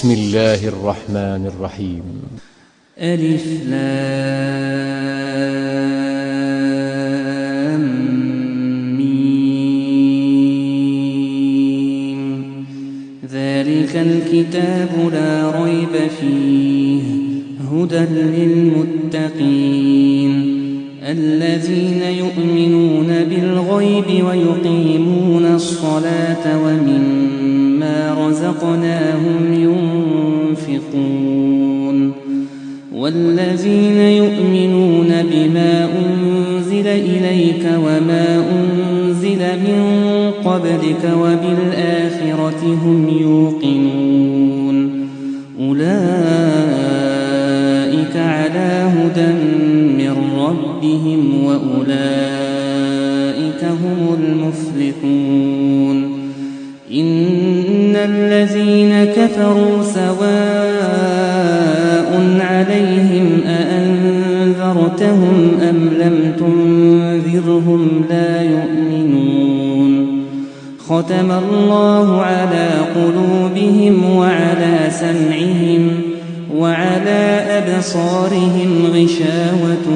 بسم الله الرحمن الرحيم. ألف لام ميم. ذلك الكتاب لا ريب فيه هدى للمتقين الذين يؤمنون بالغيب ويقيمون الصلاة ومما رزقناهم ينفقون والذين يؤمنون بما أنزل إليك وما أنزل من قبلك وبالآخرة هم يوقنون أولئك على هدى من ربهم وأولئك هم المفلحون. إن الذين كفروا سواء عليهم أأنذرتهم أم لم تنذرهم لا يؤمنون. ختم الله على قلوبهم وعلى سمعهم وعلى أبصارهم غشاوة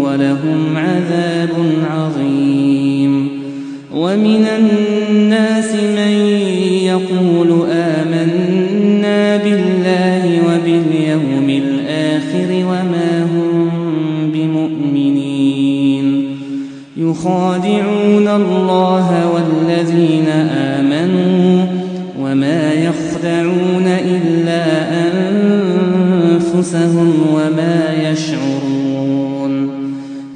ولهم عذاب عظيم. ومن الناس من يقول آمنا بالله وباليوم الآخر وما هم بمؤمنين يخادعون الله والذين آمنوا وما يخدعون إلا أنفسهم وما يشعرون.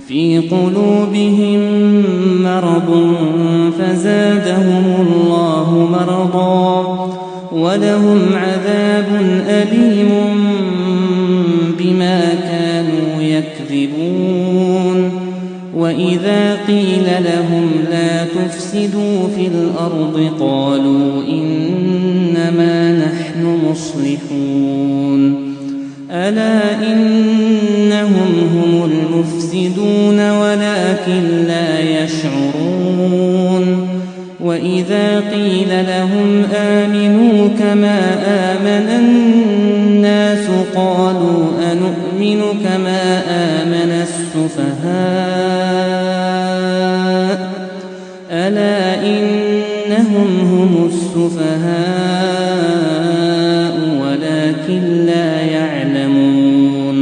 في قلوبهم مرض فزادهم الله مرضا ولهم عذاب أليم بما كانوا يكذبون. وإذا قيل لهم لا تفسدوا في الأرض قالوا إنما نحن مصلحون. ألا إنهم هم المفسدون ولكن لا يشعرون. وإذا قيل لهم آمنوا كما آمن الناس قالوا أنؤمن كما آمن السفهاء ألا إنهم هم السفهاء ولكن لا يعلمون.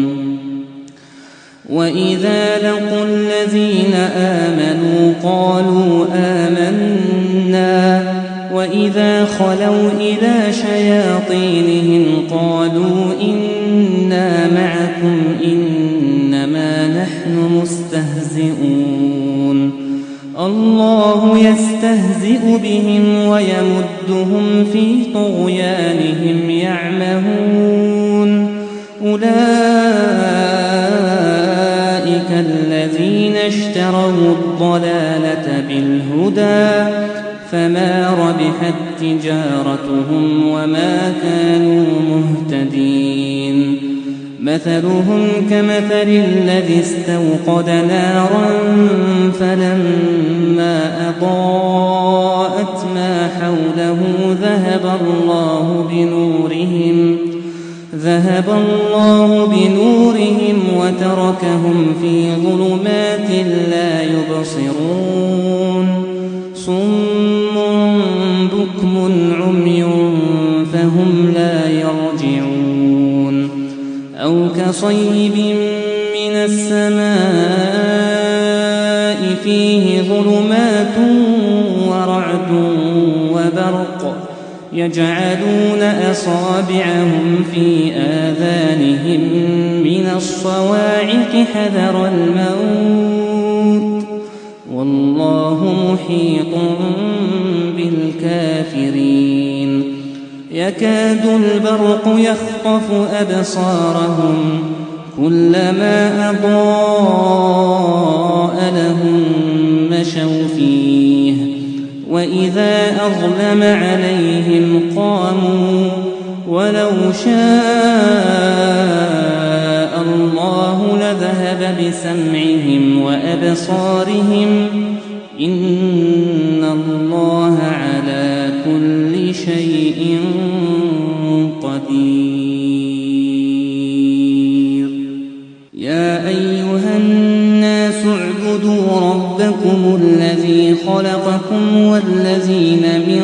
وإذا لقوا الذين آمنوا قالوا آمنا وإذا خلوا إلى شياطينهم قالوا إنا معكم إنما نحن مستهزئون. الله يستهزئ بهم ويمدهم في طغيانهم يعمهون. أولئك الذين اشتروا الضلالة بالهدى فما ربحت تجارتهم وما كانوا مهتدين. مثلهم كمثل الذي استوقد نارا فلما أضاءت ما حوله ذهب الله بنورهم وتركهم في ظلمات لا يبصرون. صم بكم عمي فهم لا يرجعون. أو كصيب من السماء فيه ظلمات ورعد وبرق يجعلون أصابعهم في آذانهم من الصواعق حذر الموت والله محيط بالكافرين. يكاد البرق يخطف أبصارهم كلما أضاء لهم مشوا فيه وإذا أظلم عليهم قاموا ولو شاء الله لذهب بسمعهم وأبصارهم إن الله على كل شيء قدير. قدير. يا أيها الناس اعبدوا ربكم الذي خلقكم والذين من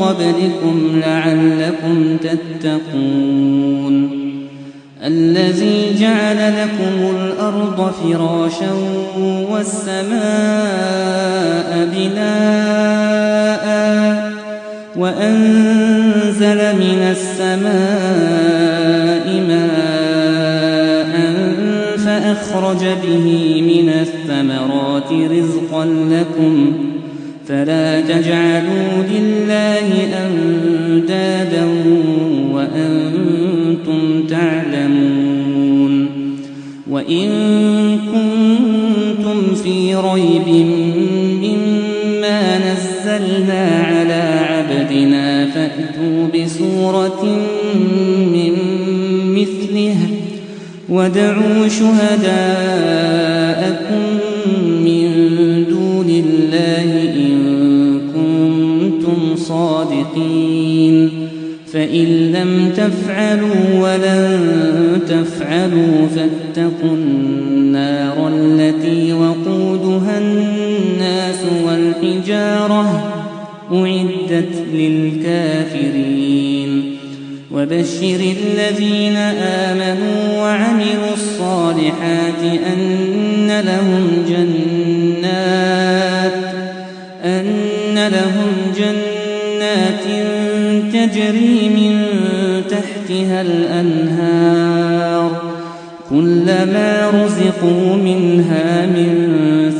قبلكم لعلكم تتقون. الذي جعل لكم الأرض فراشا والسماء بناء وأنزل من السماء ماء فأخرج به من الثمرات رزقا لكم فلا تجعلوا لله أندادا وأنتم تعلمون. وإن كنتم في ريب مما نزلنا على عبدنا فأتوا بسورة من مثله وادعوا شهداءكم من دون الله إن كنتم صادقين. فإن لم تفعلوا ولن تفعلوا فاتقوا النار التي وقودها الناس والحجارة أعدت للكافرين. وبشر الذين آمنوا وعملوا الصالحات أن لهم جنات تجري من تحتها الأنهار كلما رزقوا منها من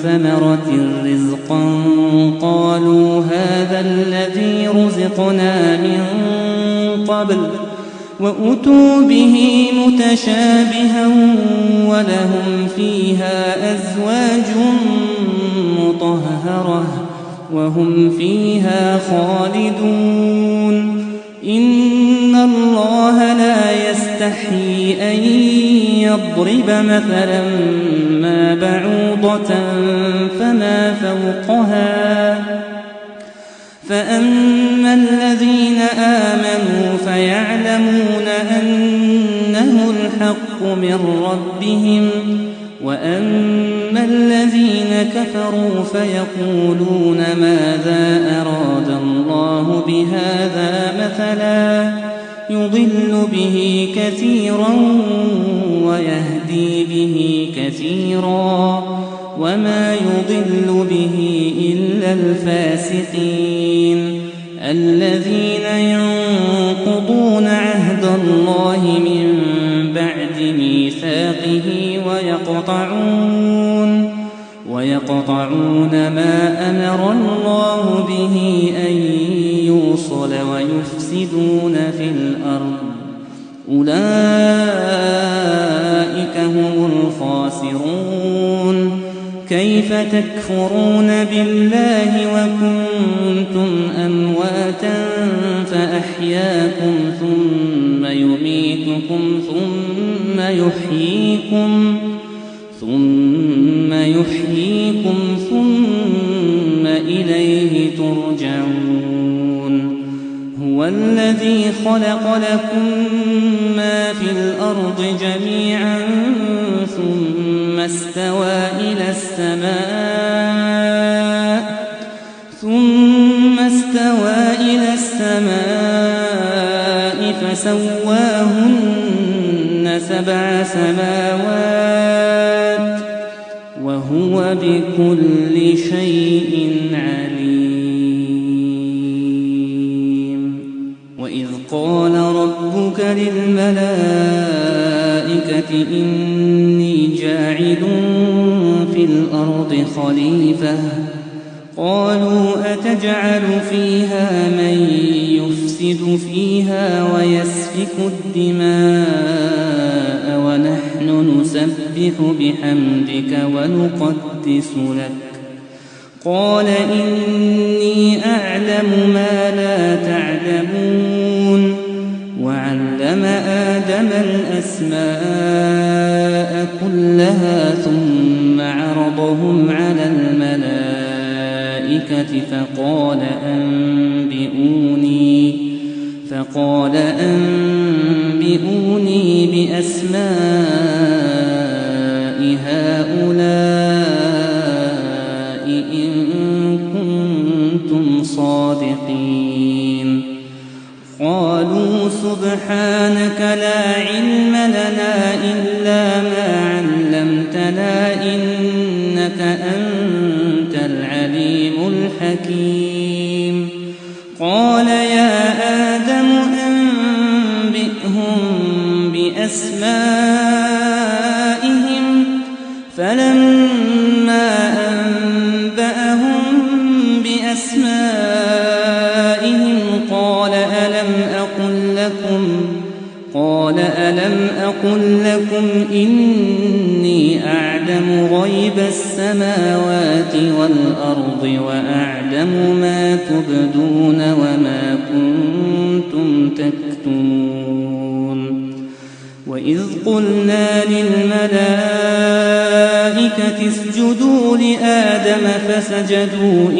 ثمرة رزقا قالوا هذا الذي رزقنا من قبل وأتوا به متشابها ولهم فيها أزواج مطهرة وهم فيها خالدون. إن الله لا يستحيي أن يضرب مثلا ما بعوضة فما فوقها فأما الذين آمنوا فيعلمون أنه الحق من ربهم وأما الذين كفروا فيقولون ماذا أراد الله بهذا مثلا يضل به كثيرا ويهدي به كثيرا وما يضل به إلا الفاسقين الذين ينقضون عهد الله من بعد ميثاقه ويقطعون ما أمر الله به أن يوصل ويفسدون في الأرض أولئك هم الخاسرون. كيف تكفرون بالله وكنتم أمواتا فأحياكم ثم يميتكم ثم يحييكم ثم إليه ترجعون. هو الذي خلق لكم ما في الأرض جميعا ثم استوى إلى السماء فسواهن 7 سماوات وهو بكل شيء عليم. وإذ قال ربك للملائكة إني جاعل في الأرض خليفة قالوا أتجعل فيها من يفسد فيها ويسفك الدماء ونحن نسبح بحمدك ونقدس لك قال إني أعلم ما لا تعلمون. وعلم آدم الأسماء كلها ثم عرضهم على الملائكة فقال أنبئوني أنبئوني بأسماء هؤلاء إن كنتم صادقين. قالوا سبحانك لا علم لنا إلا ما علمتنا إنك أنت العليم الحكيم. قال يا آدم أنبئهم بأسمائهم. فلما أنبأهم بأسمائهم قال ألم أقل لكم إني أعلم غيب السماوات والأرض وأعلم ما تبدون وما كنتم تكتمون. وإذ قلنا للملائكة اسجدوا لآدم فسجدوا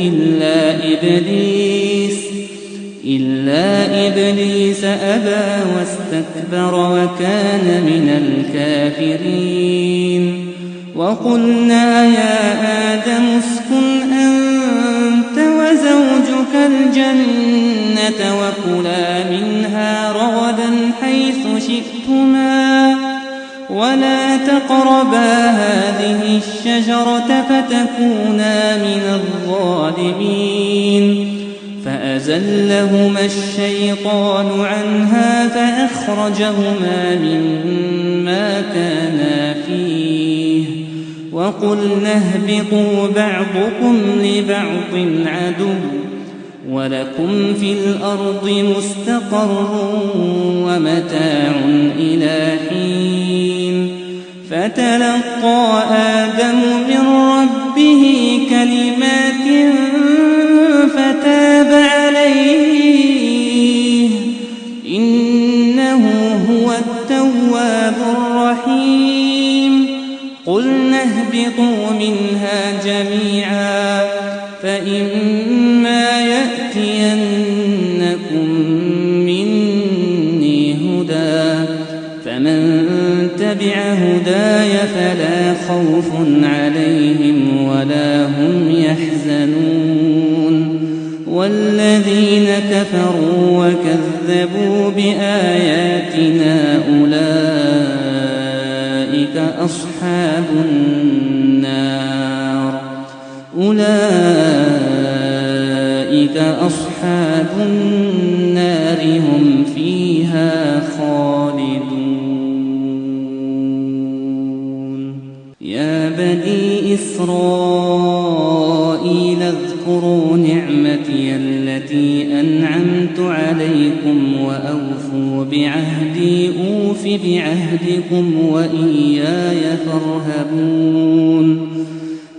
إلا إبليس أبى واستكبر وكان من الكافرين. وقلنا يا آدم اسكن أنت وزوجك الجنة وكلا منها رغدا حيث شئتما ولا تقربا هذه الشجرة فتكونا من الظالمين. فأزلهما الشيطان عنها فأخرجهما مما كانا فيه. وقلنا اهبطوا بعضكم لبعض عدو ولكم في الأرض مستقر ومتاع إلى حين. فتلقى آدم من ربه كلمات فتاب عليه إنه هو التواب الرحيم. قلنا اهبطوا منها جميعا فإما يأتينكم مني هدى فمن تبع هداي فلا خوف عليهم ولا هم يحزنون. والذين كفروا وكذبوا بآياتنا أولئك أصحاب النار هم فيها خالدون. يا بني إسرائيل اذكروا نعمتي التي أنعمت عليكم وأوفوا بعهدي أوف بعهدكم وإياي فارهبون.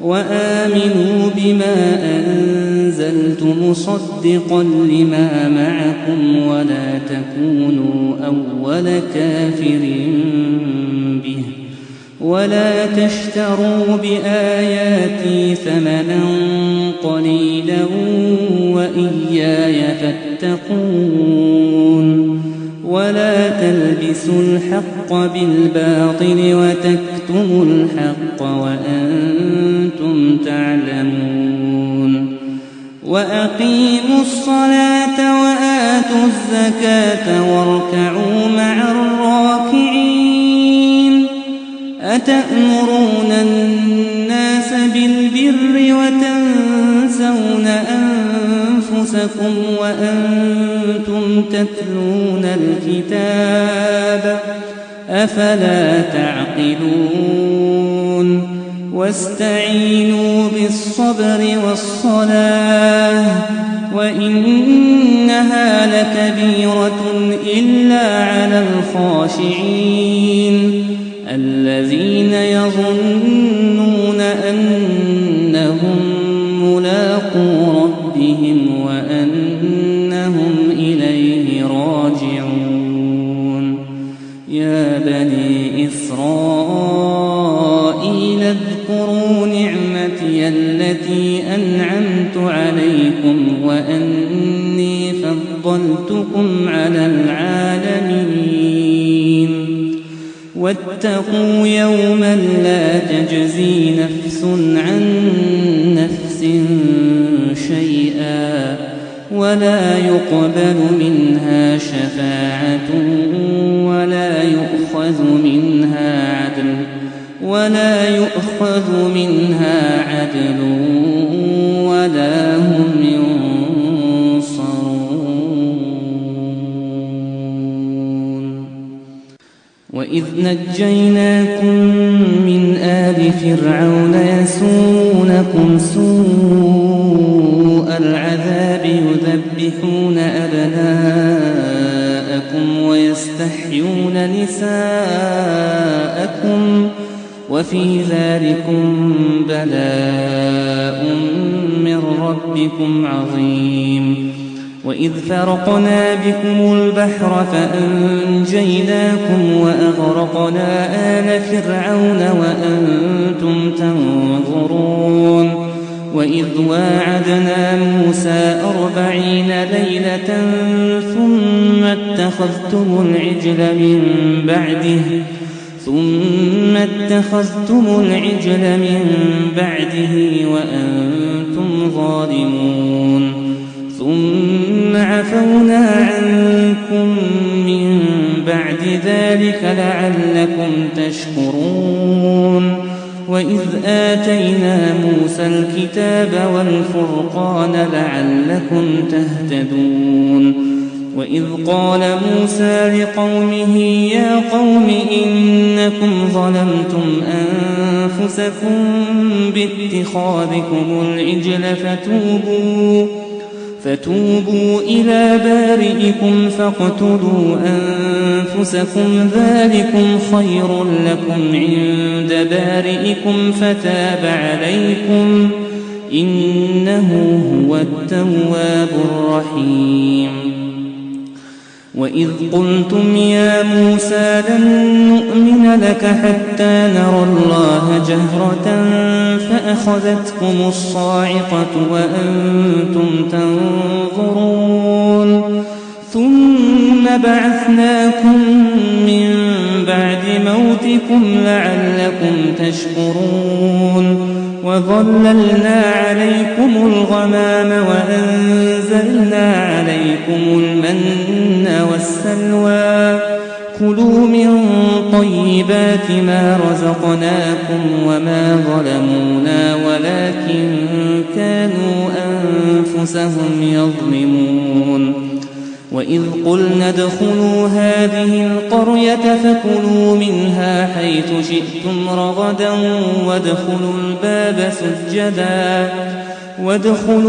وآمنوا بما أنزلت مصدقا لما معكم ولا تكونوا أول كافر به ولا تشتروا بآياتي ثمنا قليلا وإياي فاتقون. ولا تلبسوا الحق بالباطل وتكتموا الحق وأنتم تعلمون. وأقيموا الصلاة وآتوا الزكاة واركعوا مع الراكعين. أتأمرون الناس بالبر وتنسون أنفسكم وأنتم تتلون الكتاب أفلا تعقلون. واستعينوا بالصبر والصلاة وإنها لكبيرة إلا على الخاشعين الذين يظنون أنهم ملاقو ربهم وأنهم إليه راجعون. يا بني إسرائيل اذكروا نعمتي التي أنعمت عليكم وأني فضلتكم على العالمين. واتقوا يوما لا تجزي نفس عن نفس شيئا ولا يقبل منها شفاعة ولا يؤخذ منها عدل ولا هم ينصرون. وإذ نجيناكم من آل فرعون يسومونكم سوء العذاب يذبحون أبناءكم ويستحيون نساءكم وفي ذلكم بلاء من ربكم عظيم. وإذ فرقنا بكم البحر فأنجيناكم وأغرقنا آل فرعون وأنتم تنظرون. وإذ واعدنا موسى 40 ليلة ثم اتخذتم العجل من بعده وأنتم ظالمون. ثم عفونا عنكم من بعد ذلك لعلكم تشكرون. وإذ آتينا موسى الكتاب والفرقان لعلكم تهتدون. وإذ قال موسى لقومه يا قوم إنكم ظلمتم أنفسكم باتخاذكم العجل فتوبوا إلى بارئكم فاقتلوا أنفسكم ذلكم خير لكم عند بارئكم فتاب عليكم إنه هو التواب الرحيم. وإذ قلتم يا موسى لن نؤمن لك حتى نرى الله جهرة فأخذتكم الصاعقة وأنتم تنظرون. ثم بعثناكم من بعد موتكم لعلكم تشكرون. وظللنا عليكم الغمام وأنزلنا عليكم المن والسلوى كلوا من طيبات ما رزقناكم وما ظلمونا ولكن كانوا أنفسهم يظلمون. وإذ قلنا ادخلوا هذه القرية فكلوا منها حيث شئتم رغدا وادخلوا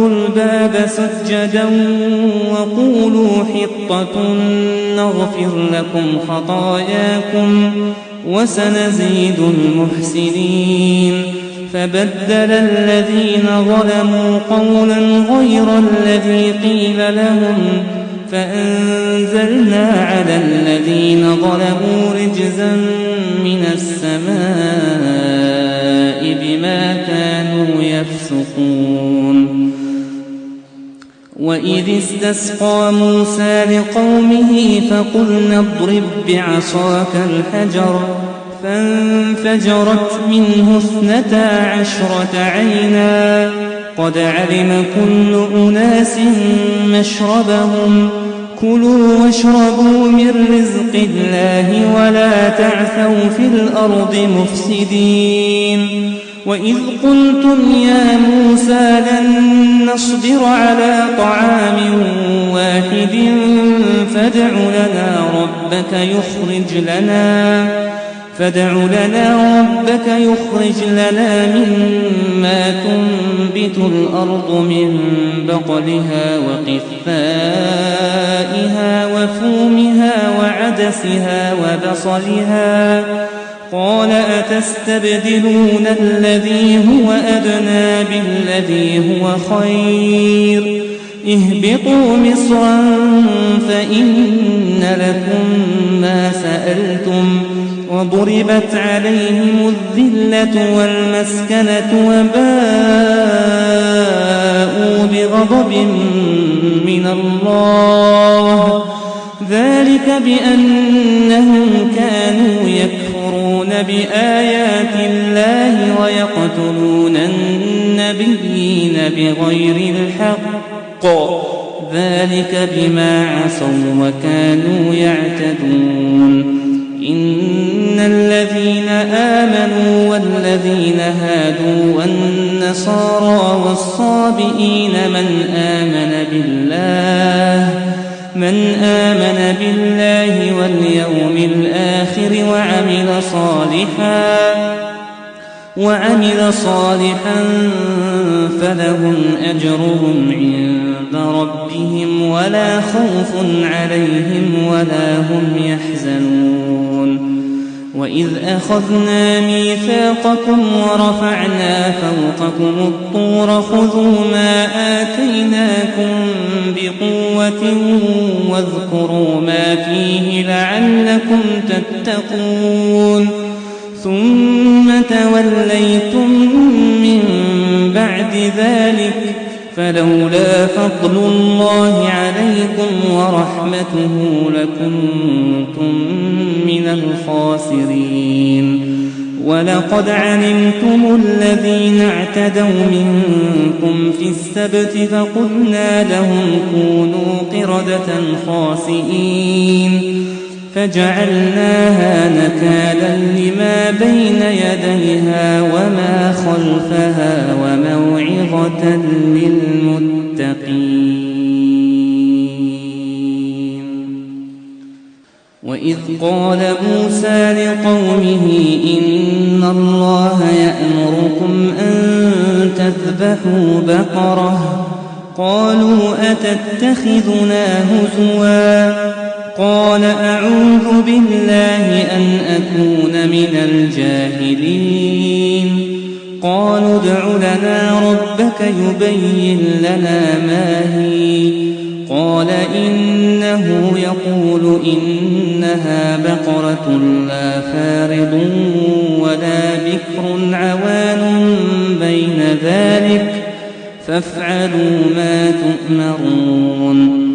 الباب سجدا وقولوا حطة نغفر لكم خطاياكم وسنزيد المحسنين. فبدل الذين ظلموا قولا غير الذي قيل لهم فأنزلنا على الذين ظلموا رجزا من السماء بما كانوا يفسقون. وإذ استسقى موسى لقومه فقلنا اضرب بعصاك الحجر فانفجرت منه 12 عينا قد علم كل أناس مشربهم كلوا واشربوا من رزق الله ولا تعثوا في الأرض مفسدين. وإذ قلتم يا موسى لن نصبر على طعام واحد فادع لنا ربك يخرج لنا مما تنبت الأرض من بقلها وقثائها وفومها وعدسها وبصلها قال أتستبدلون الذي هو أدنى بالذي هو خير اهبطوا مصرا فإن لكم ما سألتم وضربت عليهم الذلة والمسكنة وباءوا بغضب من الله ذلك بأنهم كانوا يكفرون بآيات الله ويقتلون النبيين بغير الحق ذلك بما عصوا وكانوا يعتدون إن الذين آمنوا والذين هادوا والنصارى والصابئين من آمن بالله واليوم الآخر وعمل صالحا فلهم أجرهم عند ربهم ولا خوف عليهم ولا هم يحزنون وإذ أخذنا ميثاقكم ورفعنا فوقكم الطور خذوا ما آتيناكم بقوة واذكروا ما فيه لعلكم تتقون ثم توليتم من بعد ذلك فلولا فضل الله عليكم ورحمته لكنتم من الخاسرين ولقد علمتم الذين اعتدوا منكم في السبت فقلنا لهم كونوا قردة خاسئين فجعلناها نكالا لما بين يديها وما خلفها وموعظة للمتقين وإذ قال موسى لقومه إن الله يأمركم أن تذبحوا بقرة قالوا أتتخذنا هزوا قال أعوذ بالله أن أكون من الجاهلين قالوا ادع لنا ربك يبين لنا ما هي قال إنه يقول إنها بقرة لا فارض ولا بكر عوان بين ذلك فافعلوا ما تؤمرون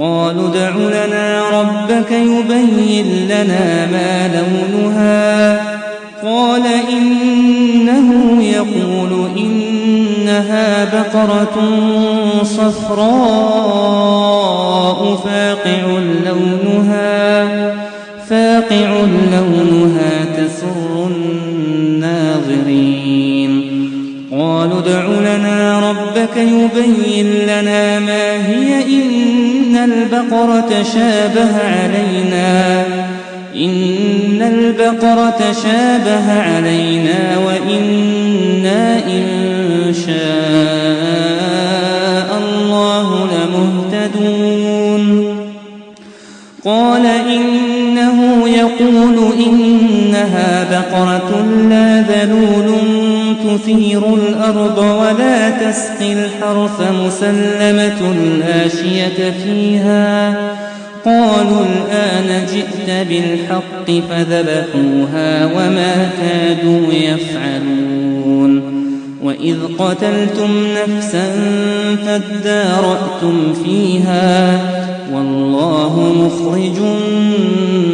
قالوا ادع لنا ربك يبين لنا ما لونها قال إنه يقول إنها بقرة صفراء فاقع لونها تسر الناظرين قالوا ادع لنا ربك يبين لنا ما هي إن البقرة شابه علينا وإنا إن شاء الله لمهتدون قال إنه يقول إنها بقرة لا ذلول تثير الأرض ولا تسقي الحرث مسلمة لا شية فيها قالوا الآن جئت بالحق فذبحوها وما كادوا يفعلون وإذ قتلتم نفسا فادارأتم فيها والله مخرج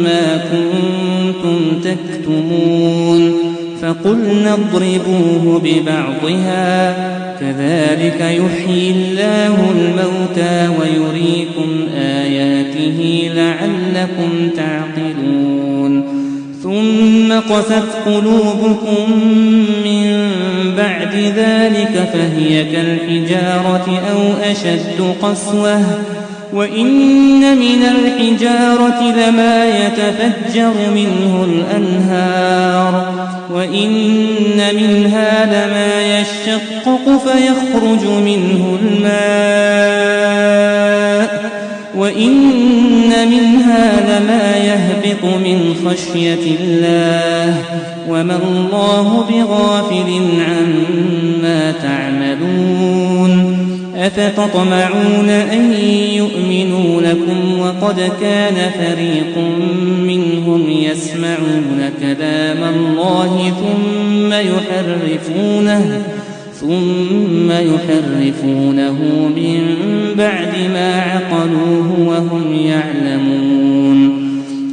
ما كنتم تكتمون فقلنا اضربوه ببعضها كذلك يحيي الله الموتى ويريكم آياته لعلكم تعقلون ثم قست قلوبكم من بعد ذلك فهي كالحجارة أو أشد قسوة وإن من الحجارة لما يتفجر منه الأنهار وإن منها لما يشقق فيخرج منه الماء وإن منها لما يهبط من خشية الله وما الله بغافل عما تعملون أفتطمعون أن يؤمنوا لكم وقد كان فريق منهم يسمعون كلام الله ثم يحرفونه من بعد ما عقلوه وهم يعلمون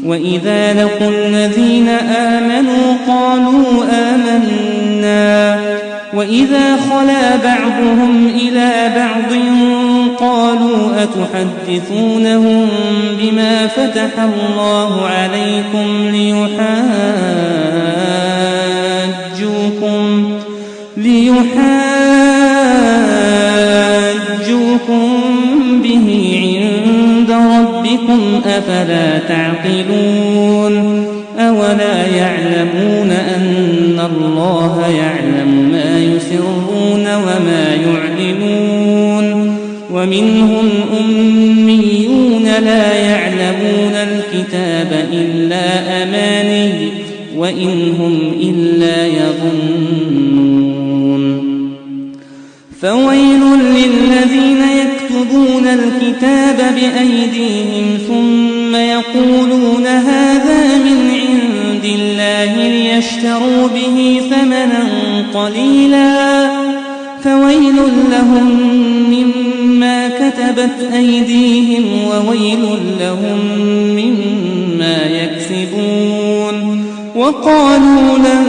وإذا لقوا الذين آمنوا قالوا آمنا وإذا خلا بعضهم إلى بعض قالوا أتحدثونهم بما فتح الله عليكم ليحاجوكم به عند ربكم أفلا تعقلون أولا يعلمون أن الله يعلم ما يسرون وما يعلنون ومنهم أميون لا يعلمون الكتاب إلا أماني وإن هم إلا يظنون فويل للذين يكتبون الكتاب بأيديهم ثم يقولون هذا من عند الله ليشتروا به ثمنا قليلا فويل لهم مما كتبت أيديهم وويل لهم مما يكسبون وقالوا لن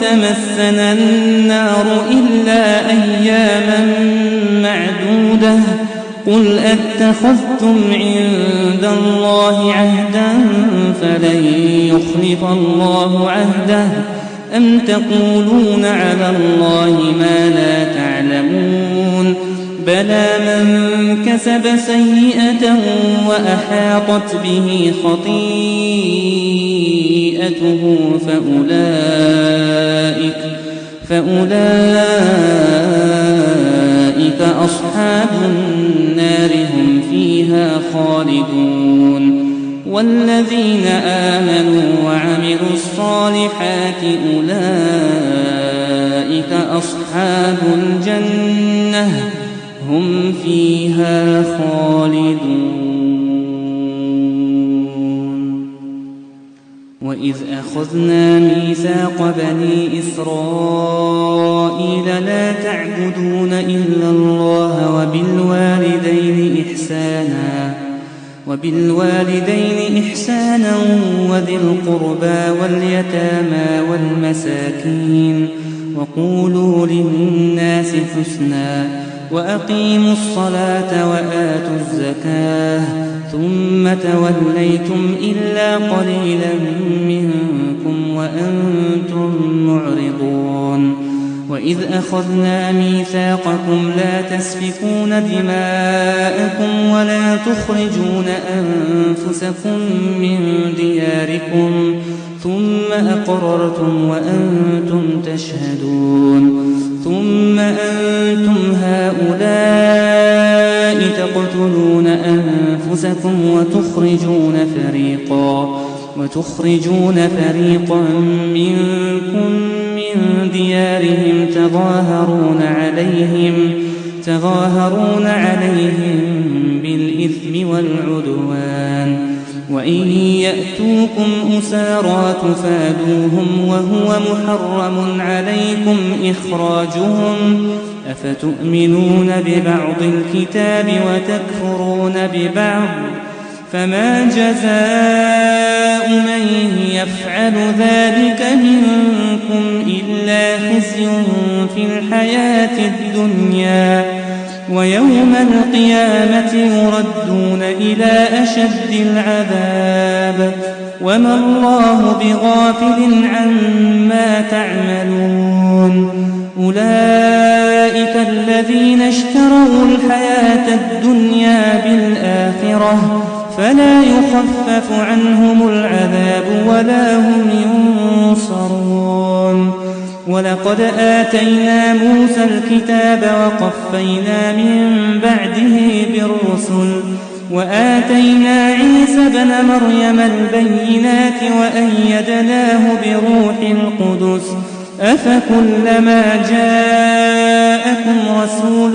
تمسنا النار إلا أياما معدودة قل أتخذتم عند الله عهدا فلن يخلف الله عهده أم تقولون على الله ما لا تعلمون بلى من كسب سيئة وأحاطت به خطيئته فأولئك أصحاب النار هم فيها خالدون والذين آمنوا وعملوا الصالحات أولئك أصحاب الجنة هم فيها خالدون وإذ أخذنا ميثاق بني إسرائيل لا تعبدون إلا الله وبالوالدين إحسانا وذي القربى واليتامى والمساكين وقولوا للناس حسنا وأقيموا الصلاة وآتوا الزكاة ثم توليتم إلا قليلا منكم وأنتم معرضون وإذ أخذنا ميثاقكم لا تسفكون دماءكم ولا تخرجون أنفسكم من دياركم ثم أقررتم وأنتم تشهدون ثم أنتم هؤلاء تقتلون أنفسكم وتخرجون فريقا منكم من ديارهم تظاهرون عليهم بالإثم والعدوان وإن يأتوكم أسارى تفادوهم وهو محرم عليكم إخراجهم أفتؤمنون ببعض الكتاب وتكفرون ببعض فما جزاء من يفعل ذلك منكم إلا خزي في الحياة الدنيا ويوم القيامة يردون إلى أشد العذاب وما الله بغافل عما تعملون أولئك الذين اشتروا الحياة الدنيا بالآخرة فلا يخفف عنهم العذاب ولا هم ينصرون ولقد آتينا موسى الكتاب وقفينا من بعده بالرسل وآتينا عيسى ابن مريم البينات وأيدناه بروح القدس أفكلما جاءكم رسول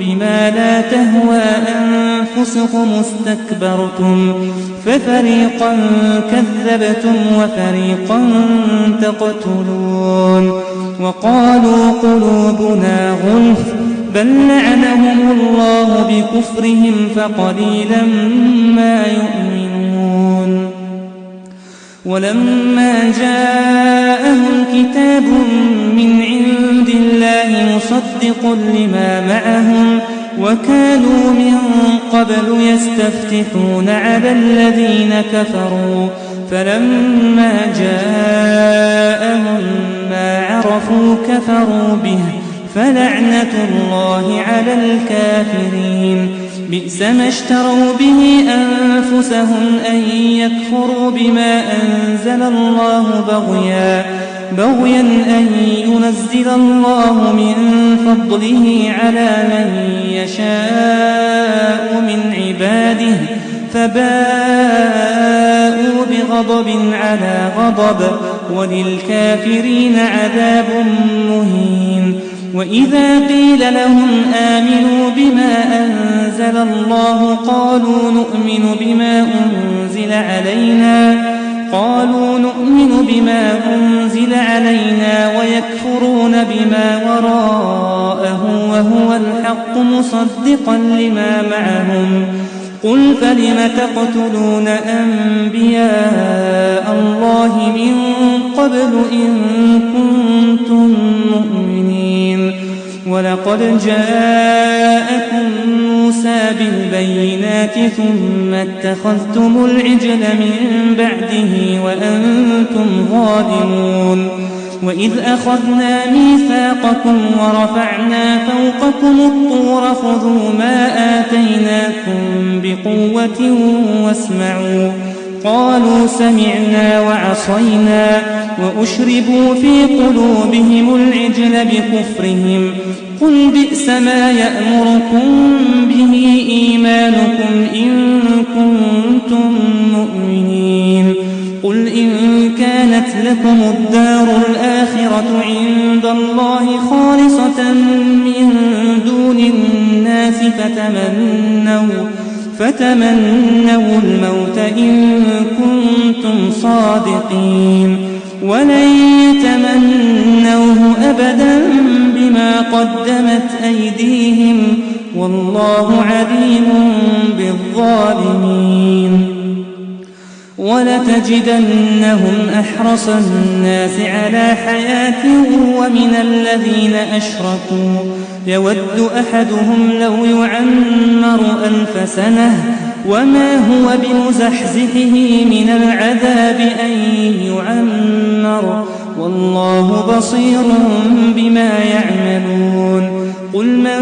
بما لا تهوى أنفسكم استكبرتم ففريقا كذبتم وفريقا تقتلون وقالوا قلوبنا غلف بل لعنهم الله بكفرهم فقليلا ما يؤمنون ولما جاءهم كتاب من عند الله مصدق لما معهم وكانوا من قبل يستفتحون على الذين كفروا فلما جاءهم ما عرفوا كفروا به فلعنة الله على الكافرين. بئس ما اشتروا به أنفسهم أن يكفروا بما أنزل الله بغيا أن ينزل الله من فضله على من يشاء من عباده فباءوا بغضب على غضب وللكافرين عذاب مهين. وإذا قيل لهم آمنوا بما أنزل الله قالوا نؤمن بما أنزل علينا ويكفرون بما وراءه وهو الحق مصدقا لما معهم. قل فلم تقتلون أنبياء الله من قبل إن كنتم مؤمنين. ولقد جاءكم موسى بالبينات ثم اتخذتم العجل من بعده وأنتم ظالمون. وإذ أخذنا ميثاقكم ورفعنا فوقكم الطور خذوا ما آتيناكم بقوة واسمعوا قالوا سمعنا وعصينا وأشربوا في قلوبهم العجل بكفرهم. قل بئس ما يأمركم به إيمانكم إن كنتم مؤمنين. قل إن كانت لكم الدار الآخرة عند الله خالصة من دون الناس فتمنوا الموت إن كنتم صادقين ولن يتمنوه أبدا بما قدمت أيديهم والله عليم بالظالمين. ولتجدنهم أحرص الناس على حياة ومن الذين أشركوا يود أحدهم لو يعمر 1000 سنة وما هو بمزحزحه من العذاب أن يعمر والله بصير بما يعملون. قل من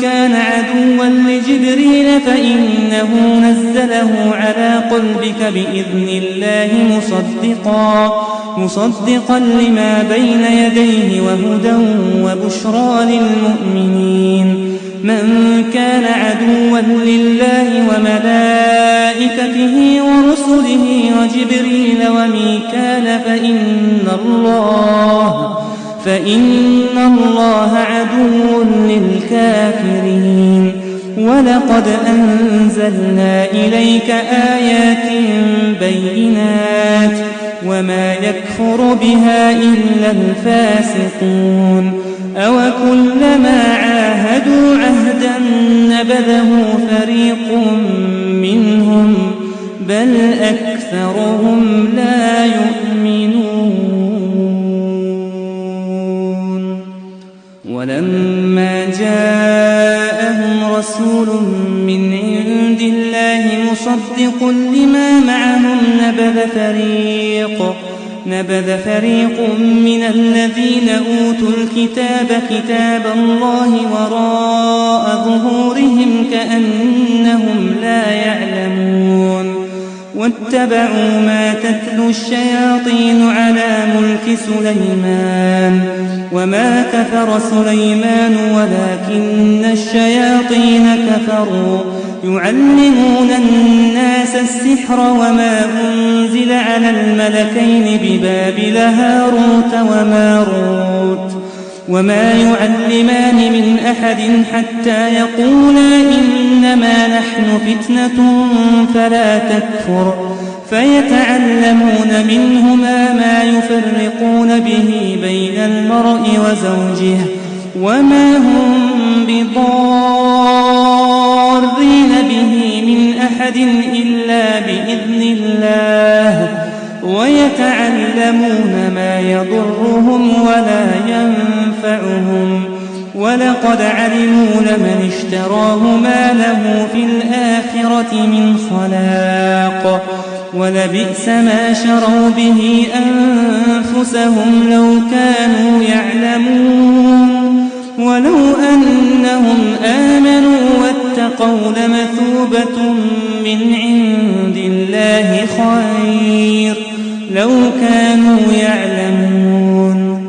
كان عدوا لجبريل فإنه نزله على قلبك بإذن الله مصدقا لما بين يديه وهدى وبشرى للمؤمنين. من كان عدوا لله وملائكته ورسله وجبريل وميكال فإن الله عدو للكافرين. ولقد أنزلنا إليك آيات بينات وما يكفر بها إلا الفاسقون. أوكلما عاهدوا عهدا نبذه فريق منهم بل أكثرهم لا يؤمنون. ولما جاءهم رسول من عند الله مصدق لما معهم نبذ فريق من الذين أوتوا الكتاب كتاب الله وراء ظهورهم كأنهم لا يعلمون. واتبعوا ما تتلو الشياطين على ملك سليمان وما كفر سليمان ولكن الشياطين كفروا يعلمون الناس السحر وما أنزل على الملكين ببابل هاروت وماروت وما يعلمان من أحد حتى يقولا إنما نحن فتنة فلا تكفر فيتعلمون منهما ما يفرقون به بين المرء وزوجه وما هم بضارين به من أحد إلا بإذن الله ويتعلمون ما يضرهم ولا ينفعهم ولقد علموا لمن اشتراه ما له في الآخرة من خلاق ولبئس ما شروا به أنفسهم لو كانوا يعلمون ولو أنهم آمنوا واتقوا لمثوبة من عند الله خير لو كانوا يعلمون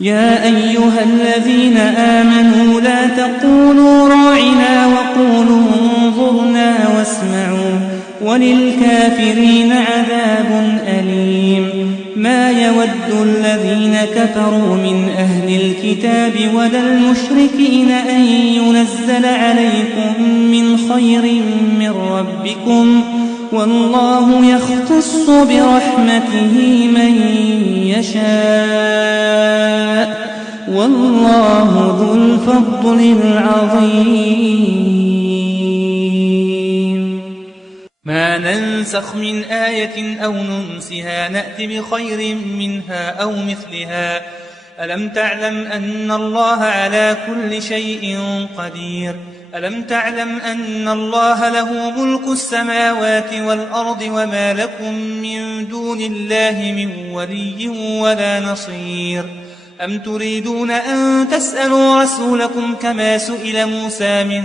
يا أيها الذين آمنوا لا تقولوا راعنا وقولوا انظرنا واسمعوا وللكافرين عذاب أليم ما يود الذين كفروا من أهل الكتاب ولا المشركين أن ينزل عليكم من خير من ربكم والله يختص برحمته من يشاء والله ذو الفضل العظيم ما ننسخ من آية أو ننسها نأت بخير منها أو مثلها ألم تعلم أن الله على كل شيء قدير ألم تعلم أن الله له ملك السماوات والأرض وما لكم من دون الله من ولي ولا نصير أم تريدون أن تسألوا رسولكم كما سئل موسى من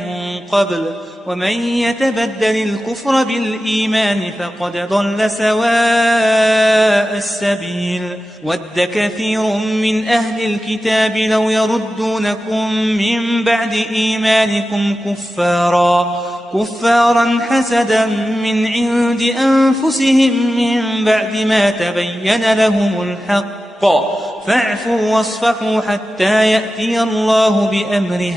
قبل ومن يتبدل الكفر بالإيمان فقد ضل سواء السبيل ود كثير من أهل الكتاب لو يردونكم من بعد إيمانكم كفارا حسدا من عند أنفسهم من بعد ما تبين لهم الحق فاعفوا واصفحوا حتى يأتي الله بأمره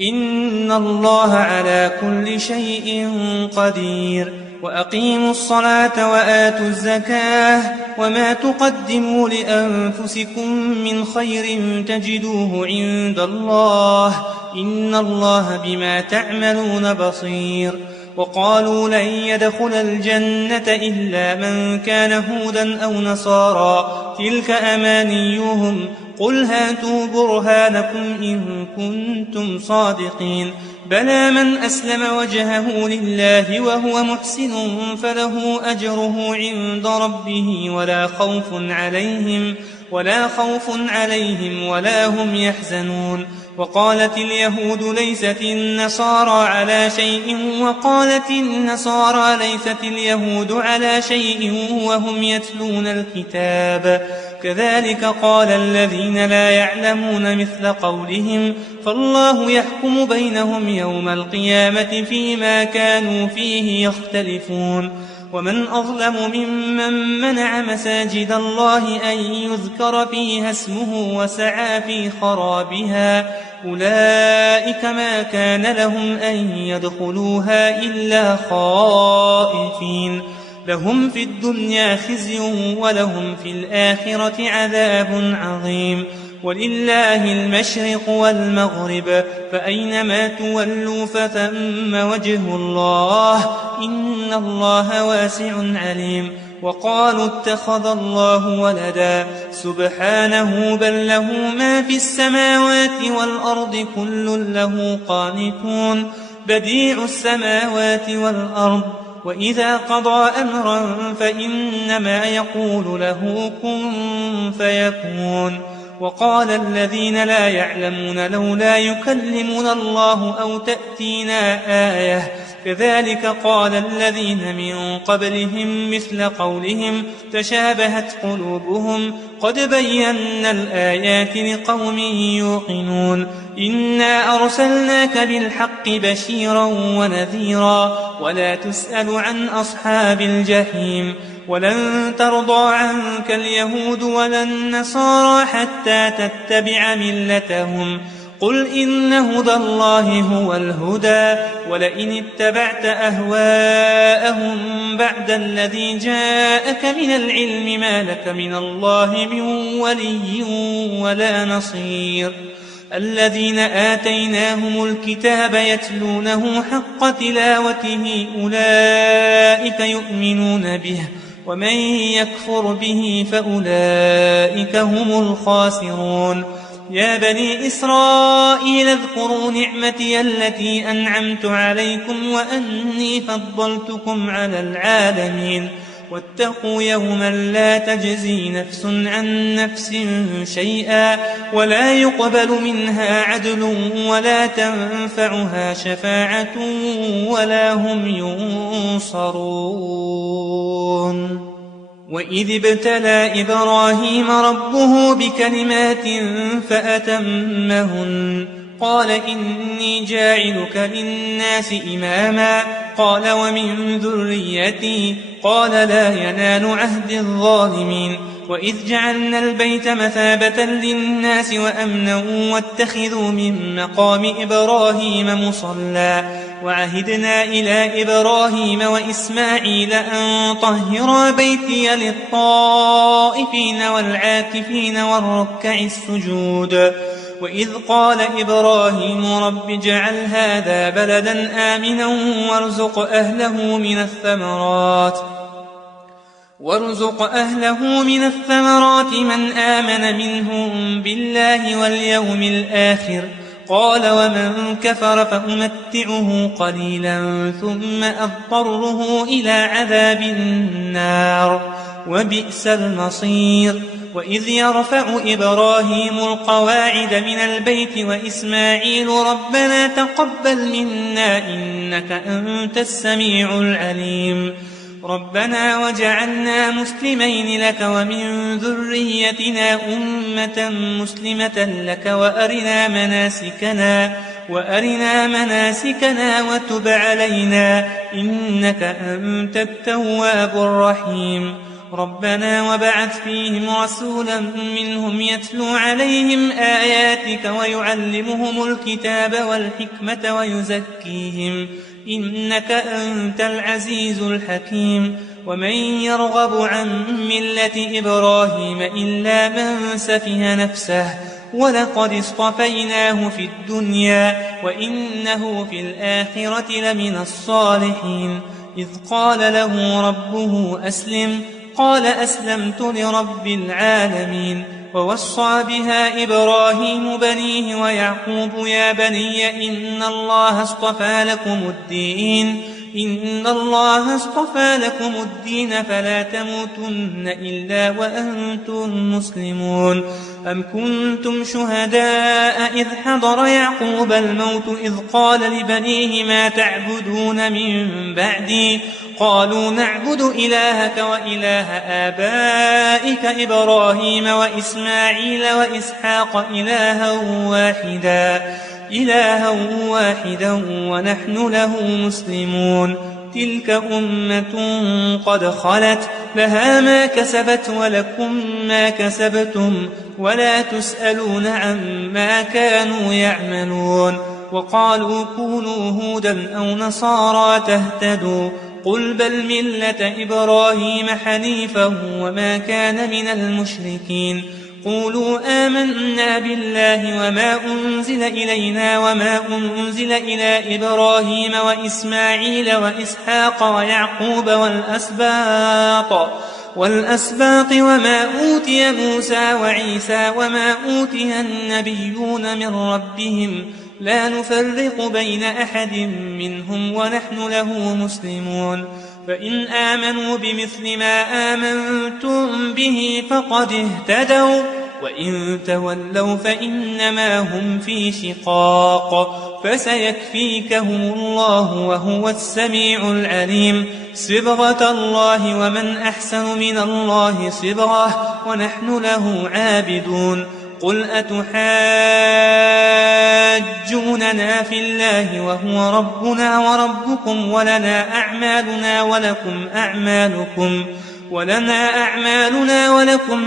إن الله على كل شيء قدير وأقيموا الصلاة وآتوا الزكاة وما تقدموا لأنفسكم من خير تجدوه عند الله إن الله بما تعملون بصير وقالوا لن يدخل الجنة إلا من كان هودا أو نصارى تلك أمانيهم قل هاتوا برهانكم إن كنتم صادقين بلى من أسلم وجهه لله وهو محسن فله أجره عند ربه ولا خوف عليهم ولا هم يحزنون وقالت اليهود ليست النصارى على شيء وقالت النصارى ليست اليهود على شيء وهم يتلون الكتاب كذلك قال الذين لا يعلمون مثل قولهم فالله يحكم بينهم يوم القيامة فيما كانوا فيه يختلفون ومن أظلم ممن منع مساجد الله أن يذكر فيها اسمه وسعى في خرابها أولئك ما كان لهم أن يدخلوها إلا خائفين لهم في الدنيا خزي ولهم في الآخرة عذاب عظيم ولله المشرق والمغرب فأينما تولوا فثم وجه الله إن الله واسع عليم وقالوا اتخذ الله ولدا سبحانه بل له ما في السماوات والأرض كل له قانتون بديع السماوات والأرض وإذا قضى أمرا فإنما يقول له كن فيكون وقال الذين لا يعلمون لولا يكلمنا الله أو تأتينا آية كذلك قال الذين من قبلهم مثل قولهم تشابهت قلوبهم قد بينا الآيات لقوم يوقنون إنا أرسلناك بالحق بشيرا ونذيرا ولا تسأل عن أصحاب الجحيم ولن ترضى عنك اليهود ولا النصارى حتى تتبع ملتهم قل إن هدى الله هو الهدى ولئن اتبعت أهواءهم بعد الذي جاءك من العلم ما لك من الله من ولي ولا نصير الذين آتيناهم الكتاب يتلونه حق تلاوته أولئك يؤمنون به ومن يكفر به فأولئك هم الخاسرون. يا بني إسرائيل اذكروا نعمتي التي أنعمت عليكم وأني فضلتكم على العالمين. واتقوا يوما لا تجزي نفس عن نفس شيئا ولا يقبل منها عدل ولا تنفعها شفاعة ولا هم ينصرون. وإذ ابتلى إبراهيم ربه بكلمات فأتمهن قال إني جاعلك للناس إماما قال ومن ذريتي قال لا ينال عهد الظالمين. وإذ جعلنا البيت مثابة للناس وأمنا واتخذوا من مقام إبراهيم مصلى وعهدنا إلى إبراهيم وإسماعيل أن طهرا بيتي للطائفين والعاكفين والركع السجود. وإذ قال إبراهيم رب اجعل هذا بلدا آمنا وارزق أهله من الثمرات من آمن منهم بالله واليوم الآخر قال ومن كفر فأمتعه قليلا ثم أضطره إلى عذاب النار وبئس المصير. وإذ يرفع إبراهيم القواعد من البيت وإسماعيل ربنا تقبل منا إنك أنت السميع العليم. ربنا وجعلنا مسلمين لك ومن ذريتنا أمة مسلمة لك وأرنا مناسكنا وتب علينا إنك أنت التواب الرحيم. ربنا وبعث فيهم رسولا منهم يتلو عليهم آياتك ويعلمهم الكتاب والحكمة ويزكيهم إنك أنت العزيز الحكيم. ومن يرغب عن ملة إبراهيم إلا من سفه نفسه ولقد اصطفيناه في الدنيا وإنه في الآخرة لمن الصالحين. إذ قال له ربه أسلم قال أسلمت لرب العالمين. ووصى بها إبراهيم بنيه ويعقوب يا بني إن الله اصطفى لكم الدين فلا تموتن إلا وأنتم مسلمون. أم كنتم شهداء إذ حضر يعقوب الموت إذ قال لبنيه ما تعبدون من بعدي قالوا نعبد إلهك وإله آبائك إبراهيم وإسماعيل وإسحاق إلها واحدا ونحن له مسلمون. تلك أمة قد خلت لها ما كسبت ولكم ما كسبتم ولا تسألون عما كانوا يعملون. وقالوا كونوا هودا أو نصارى تهتدوا قل بل ملة إبراهيم حنيفا وما كان من المشركين. قولوا آمنا بالله وما أنزل إلينا وما أنزل إلى إبراهيم وإسماعيل وإسحاق ويعقوب والأسباط وما أوتي موسى وعيسى وما أوتي النبيون من ربهم لا نفرق بين أحد منهم ونحن له مسلمون. فإن آمنوا بمثل ما آمنتم به فقد اهتدوا وإن تولوا فإنما هم في شقاق فسيكفيكهم الله وهو السميع العليم. صبغة الله ومن أحسن من الله صبغة ونحن له عابدون. قل أتحاجوننا في الله وهو ربنا وربكم ولنا أعمالنا ولكم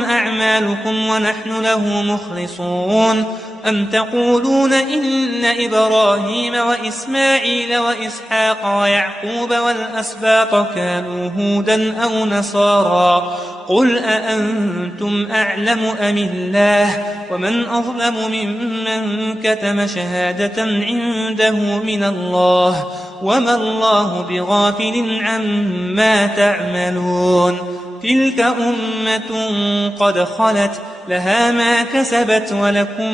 أعمالكم ونحن له مخلصون. أم تقولون إن إبراهيم وإسماعيل وإسحاق ويعقوب والأسباط كانوا هودا أو نصارى قل أأنتم أعلم أم الله ومن أظلم ممن كتم شهادة عنده من الله وما الله بغافل عما تعملون. تلك أمة قد خلت لها ما كسبت ولكم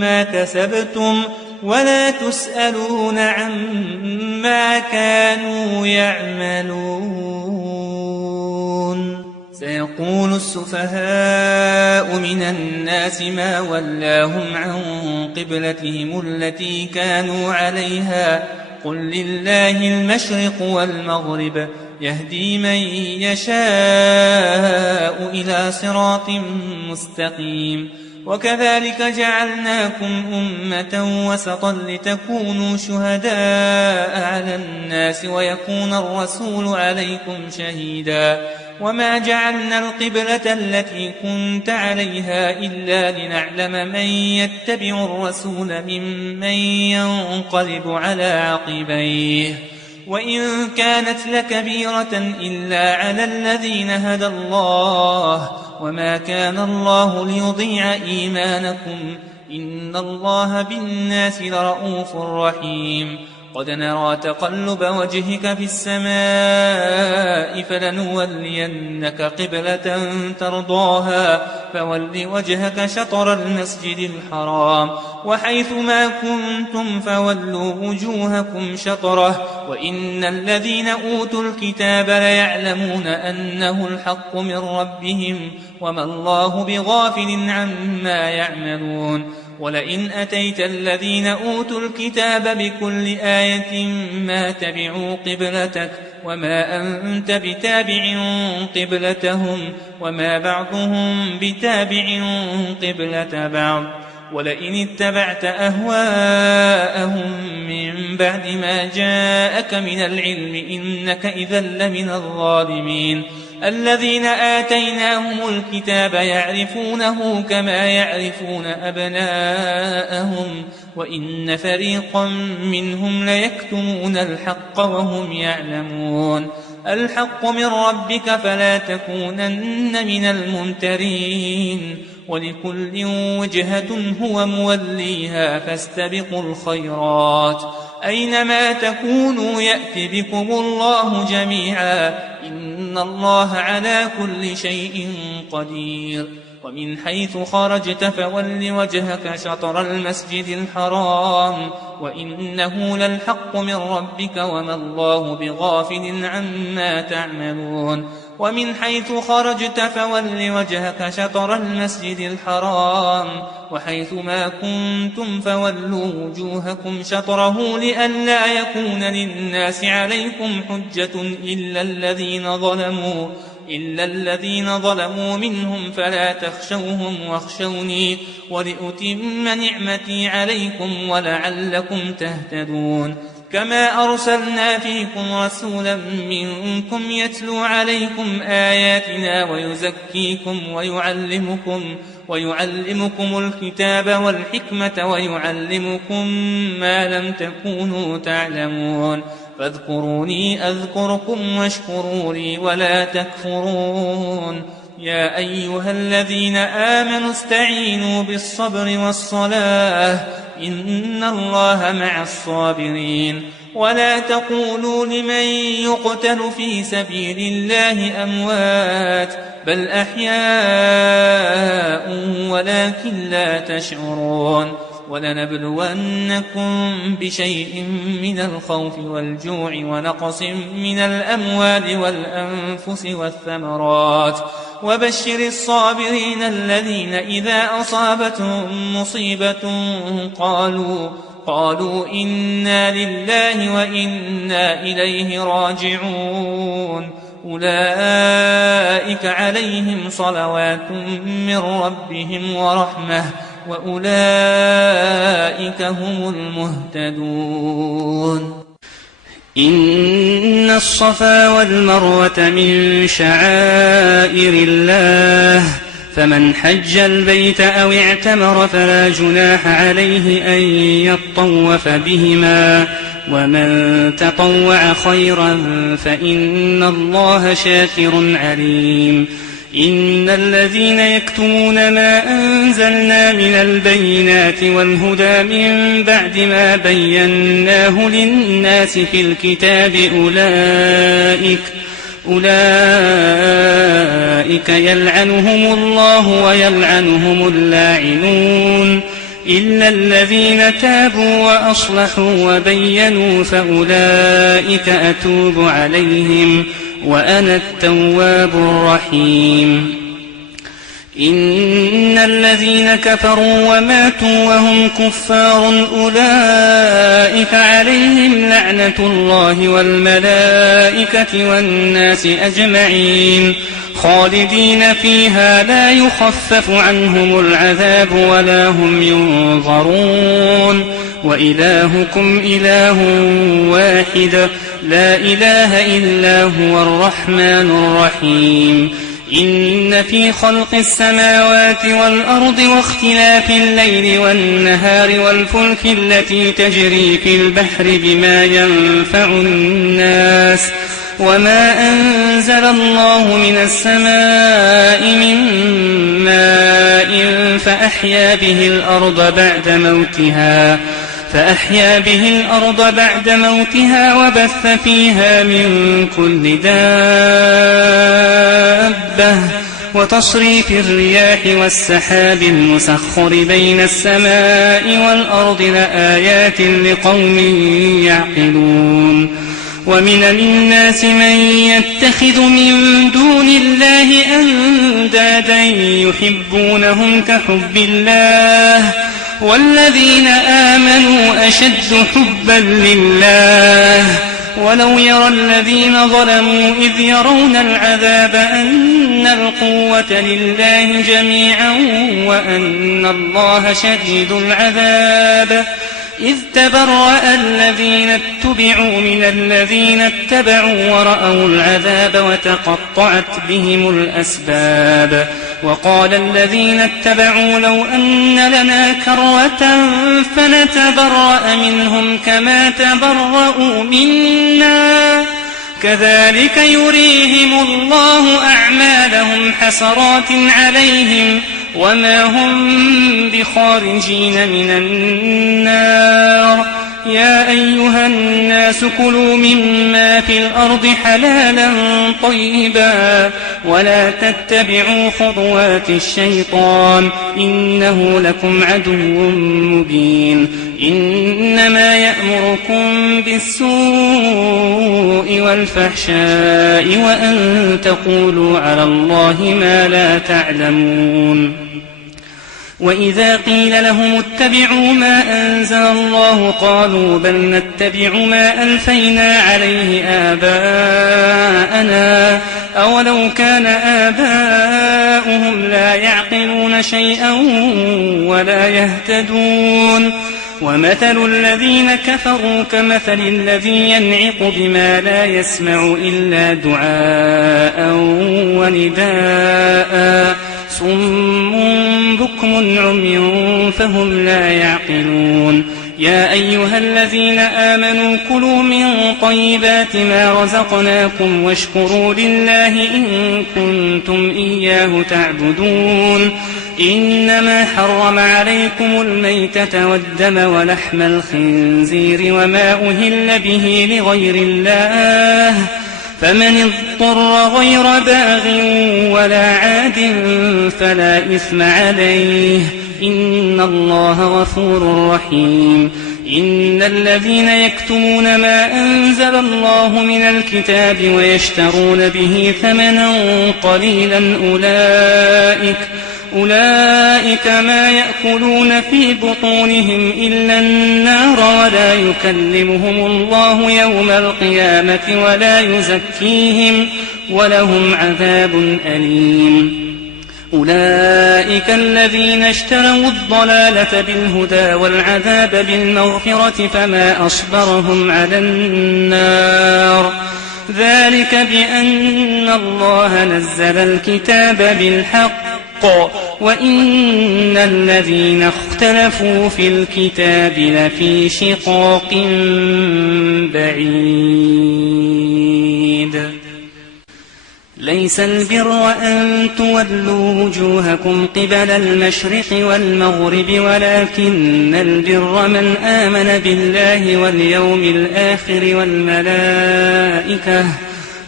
ما كسبتم ولا تسألون عما كانوا يعملون سيقول السفهاء من الناس ما ولاهم عن قبلتهم التي كانوا عليها قل لله المشرق والمغرب يهدي من يشاء إلى صراط مستقيم وكذلك جعلناكم أمة وسطا لتكونوا شهداء على الناس ويكون الرسول عليكم شهيدا وما جعلنا القبلة التي كنت عليها إلا لنعلم من يتبع الرسول ممن ينقلب على عقبيه وإن كانت لكبيرة إلا على الذين هدى الله وما كان الله ليضيع إيمانكم إن الله بالناس لرؤوف رحيم قد نرى تقلب وجهك في السماء فلنولينك قبلة ترضاها فول وجهك شطر المسجد الحرام وحيث ما كنتم فولوا وجوهكم شطره وإن الذين أوتوا الكتاب ليعلمون أنه الحق من ربهم وما الله بغافل عما يعملون ولئن أتيت الذين أوتوا الكتاب بكل آية ما تبعوا قبلتك وما أنت بتابع قبلتهم وما بعضهم بتابع قبلة بعض ولئن اتبعت أهواءهم من بعد ما جاءك من العلم إنك إذا لمن الظالمين الذين آتيناهم الكتاب يعرفونه كما يعرفون أبناءهم وإن فريقا منهم ليكتمون الحق وهم يعلمون الحق من ربك فلا تكونن من الممترين ولكل وجهة هو موليها فاستبقوا الخيرات أينما تكونوا يأت بكم الله جميعا إن الله على كل شيء قدير ومن حيث خرجت فول وجهك شطر المسجد الحرام وإنه للحق من ربك وما الله بغافل عما تعملون ومن حيث خرجت فول وجهك شطر المسجد الحرام وحيث ما كنتم فولوا وجوهكم شطره لئلا يكون للناس عليكم حجة إلا الذين ظلموا منهم فلا تخشوهم واخشوني ولأتم نعمتي عليكم ولعلكم تهتدون كما أرسلنا فيكم رسولا منكم يتلو عليكم آياتنا ويزكيكم ويعلمكم الكتاب والحكمة ويعلمكم ما لم تكونوا تعلمون فاذكروني أذكركم واشكروا لي ولا تكفرون يا أيها الذين آمنوا استعينوا بالصبر والصلاة إن الله مع الصابرين ولا تقولوا لمن يقتل في سبيل الله أموات بل أحياء ولكن لا تشعرون ولنبلونكم بشيء من الخوف والجوع ونقص من الأموال والأنفس والثمرات وبشر الصابرين الذين إذا أصابتهم مصيبة قالوا إنا لله وإنا إليه راجعون أولئك عليهم صلوات من ربهم ورحمة وأولئك هم المهتدون إن الصفا والمروة من شعائر الله فمن حج البيت أو اعتمر فلا جناح عليه أن يطوف بهما ومن تطوع خيرا فإن الله شاكر عليم إن الذين يكتمون ما أنزلنا من البينات والهدى من بعد ما بيناه للناس في الكتاب أولئك يلعنهم الله ويلعنهم اللاعنون إلا الذين تابوا وأصلحوا وبينوا فأولئك أتوب عليهم وأنا التواب الرحيم. إن الذين كفروا وماتوا وهم كفار أولئك عليهم لعنة الله والملائكة والناس أجمعين خالدين فيها لا يخفف عنهم العذاب ولا هم ينظرون وإلهكم إله واحد لا إله إلا هو الرحمن الرحيم. إن في خلق السماوات والأرض واختلاف الليل والنهار والفلك التي تجري في البحر بما ينفع الناس وما أنزل الله من السماء من ماء فأحيا به الأرض بعد موتها وبث فيها من كل دابة وتصريف الرياح والسحاب المسخر بين السماء والأرض لآيات لقوم يعقلون. ومن الناس من يتخذ من دون الله أندادا يحبونهم كحب الله والذين آمنوا أشد حبا لله ولو يرى الذين ظلموا إذ يرون العذاب أن القوة لله جميعا وأن الله شديد العذاب إذ تبرأ الذين اتبعوا من الذين اتبعوا ورأوا العذاب وتقطعت بهم الأسباب وقال الذين اتبعوا لو أن لنا كرة فنتبرأ منهم كما تبرأوا منا كذلك يريهم الله أعمالهم حسرات عليهم وما هم بخارجين من النار. يا أيها الناس كلوا مما في الأرض حلالا طيبا ولا تتبعوا خطوات الشيطان إنه لكم عدو مبين. إنما يأمركم بالسوء والفحشاء وأن تقولوا على الله ما لا تعلمون. وإذا قيل لهم اتبعوا ما أنزل الله قالوا بل نتبع ما ألفينا عليه آباءنا أولو كان آباؤهم لا يعقلون شيئا ولا يهتدون. ومثل الذين كفروا كمثل الذي ينعق بما لا يسمع إلا دعاء ونداء صم بكم عمي فهم لا يعقلون. يا أيها الذين آمنوا كلوا من طيبات ما رزقناكم واشكروا لله إن كنتم إياه تعبدون. إنما حرم عليكم الميتة والدم ولحم الخنزير وما أهل به لغير الله فمن اضطر غير باغ ولا عاد فلا إثم عليه إن الله غفور رحيم. إن الذين يكتمون ما أنزل الله من الكتاب ويشترون به ثمنا قليلا أولئك ما يأكلون في بطونهم إلا النار ولا يكلمهم الله يوم القيامة ولا يزكيهم ولهم عذاب أليم. أولئك الذين اشتروا الضلالة بالهدى والعذاب بالمغفرة فما أصبرهم على النار ذلك بأن الله نزل الكتاب بالحق وإن الذين اختلفوا في الكتاب لفي شقاق بعيد. ليس البر أن تولوا وجوهكم قبل المشرق والمغرب ولكن البر من آمن بالله واليوم الآخر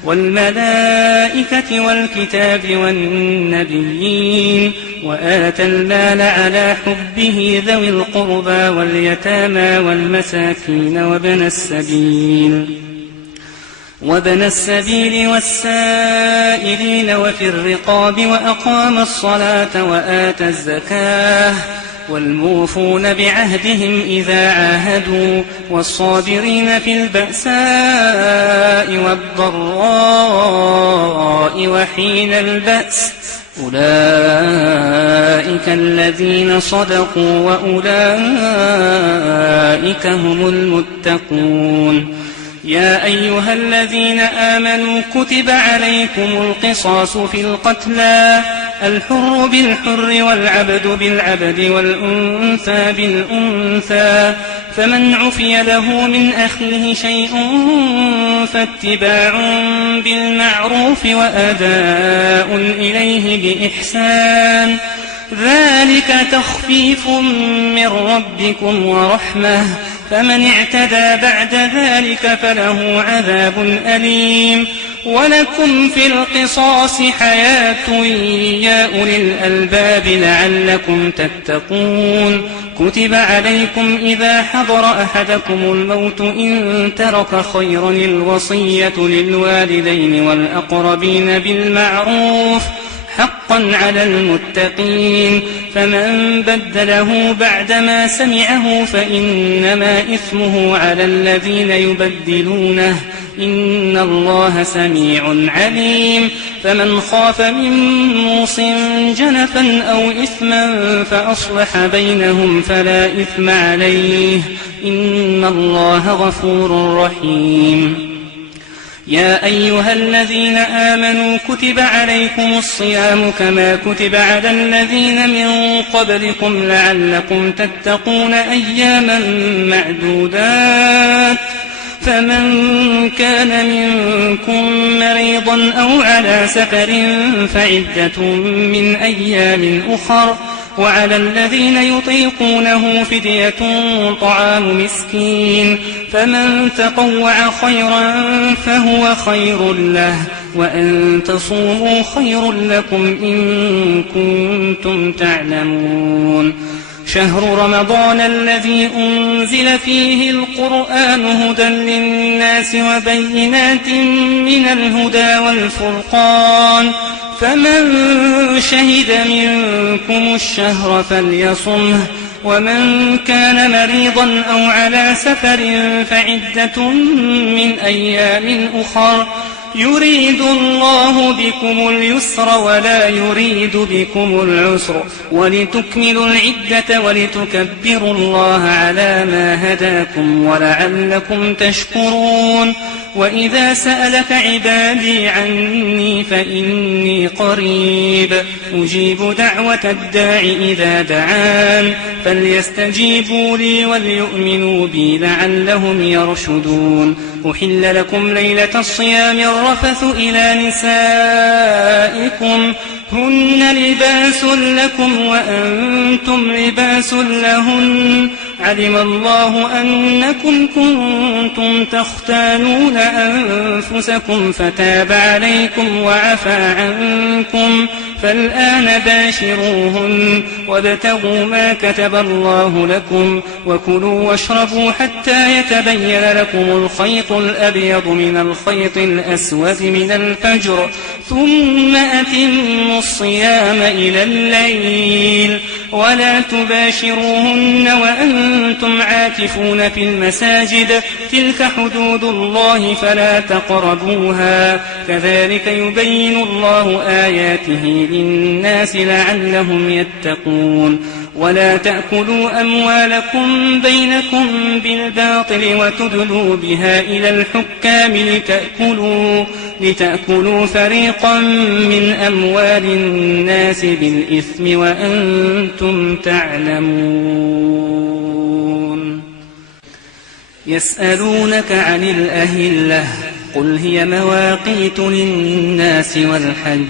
والملائكة والكتاب والنبيين وآتى المال على حبه ذوي القربى واليتامى والمساكين وابن السبيل والسائلين وفي الرقاب وأقام الصلاة وآتى الزكاة والموفون بعهدهم إذا عاهدوا والصابرين في البأساء والضراء وحين البأس أولئك الذين صدقوا وأولئك هم المتقون. يا أيها الذين آمنوا كتب عليكم القصاص في القتلى الحر بالحر والعبد بالعبد والأنثى بالأنثى فمن عفي له من أخيه شيء فاتباع بالمعروف وأداء إليه بإحسان ذلك تخفيف من ربكم ورحمة فمن اعتدى بعد ذلك فله عذاب أليم. ولكم في القصاص حياة يا أولي الألباب لعلكم تتقون. كتب عليكم إذا حضر أحدكم الموت إن ترك خيرا الوصية للوالدين والأقربين بالمعروف حقا على المتقين فمن بدله بعدما سمعه فإنما إثمه على الذين يبدلونه إن الله سميع عليم. فمن خاف من موص جنفا أو إثما فأصلح بينهم فلا إثم عليه إن الله غفور رحيم. يا أيها الذين آمنوا كتب عليكم الصيام كما كتب على الذين من قبلكم لعلكم تتقون أياما معدودات فمن كان منكم مريضا أو على سفر فعدة من أيام أخر وعلى الذين يطيقونه فدية طعام مسكين فمن تطوع خيرا فهو خير له وأن تصوموا خير لكم إن كنتم تعلمون. شهر رمضان الذي أنزل فيه القرآن هدى للناس وبينات من الهدى والفرقان فمن شهد منكم الشهر فليصمه ومن كان مريضا أو على سفر فعدة من أيام أخر يريد الله بكم اليسر ولا يريد بكم العسر ولتكملوا العدة ولتكبروا الله على ما هداكم ولعلكم تشكرون. وإذا سألك عبادي عني فإني قريب أجيب دعوة الداع إذا دعان فليستجيبوا لي وليؤمنوا بي لعلهم يرشدون. أحل لكم ليلة الصيام الرفث إلى نسائكم هن لباس لكم وأنتم لباس لهن علم الله أنكم كنتم تختانون أنفسكم فتاب عليكم وعفى عنكم فالآن باشروهن وابتغوا ما كتب الله لكم وكلوا واشربوا حتى يتبين لكم الخيط الأبيض من الخيط الأسود من الفجر ثم أتموا الصيام إلى الليل ولا تباشروهن وأنتم عاكفون في المساجد تلك حدود الله فلا تقربوها كذلك يبين الله آياته للناس لعلهم يتقون. ولا تأكلوا أموالكم بينكم بالباطل وتدلوا بها إلى الحكام لتأكلوا فريقا من أموال الناس بالإثم وأنتم تعلمون. يسألونك عن الأهلة قل هي مواقيت للناس والحج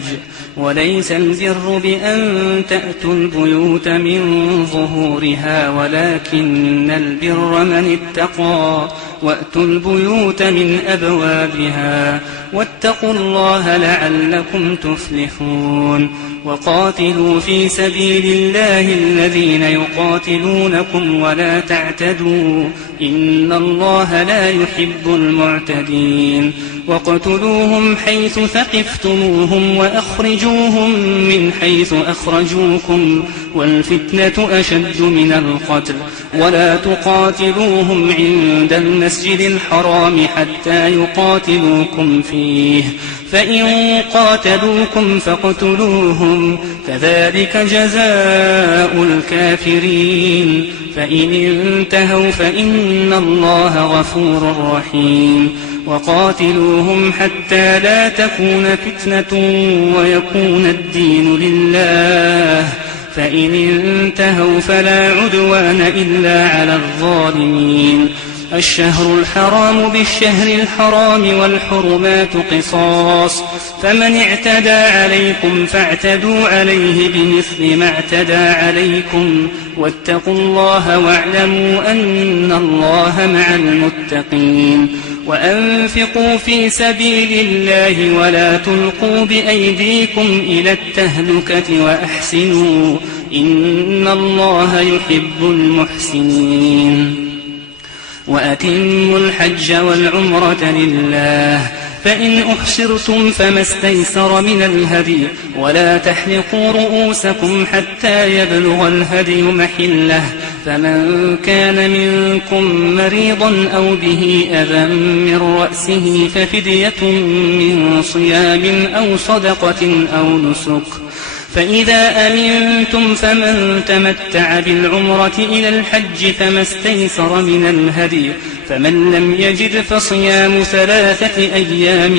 وليس البر بأن تأتوا البيوت من ظهورها ولكن البر من اتقى وأتوا البيوت من أبوابها واتقوا الله لعلكم تفلحون وقاتلوا في سبيل الله الذين يقاتلونكم ولا تعتدوا إن الله لا يحب المعتدين واقتلوهم حيث ثقفتموهم وأخرجوهم من حيث أخرجوكم والفتنة أشد من القتل ولا تقاتلوهم عند المسجد الحرام حتى يقاتلوكم فيه فإن قاتلوكم فاقتلوهم كذلك جزاء الكافرين فإن انتهوا فإن الله غفور رحيم وقاتلوهم حتى لا تكون فتنة ويكون الدين لله فإن انتهوا فلا عدوان إلا على الظالمين الشهر الحرام بالشهر الحرام والحرمات قصاص فمن اعتدى عليكم فاعتدوا عليه بمثل ما اعتدى عليكم واتقوا الله واعلموا أن الله مع المتقين وأنفقوا في سبيل الله ولا تلقوا بأيديكم إلى التهلكة وأحسنوا إن الله يحب المحسنين وأتموا الحج والعمرة لله فإن أحصرتم فما استيسر من الهدي ولا تحلقوا رؤوسكم حتى يبلغ الهدي محله فمن كان منكم مريضا أو به أذى من رأسه ففدية من صيام أو صدقة أو نسك فإذا أمنتم فمن تمتع بالعمرة إلى الحج فما استيسر من الهدي فمن لم يجد فصيام 3 أيام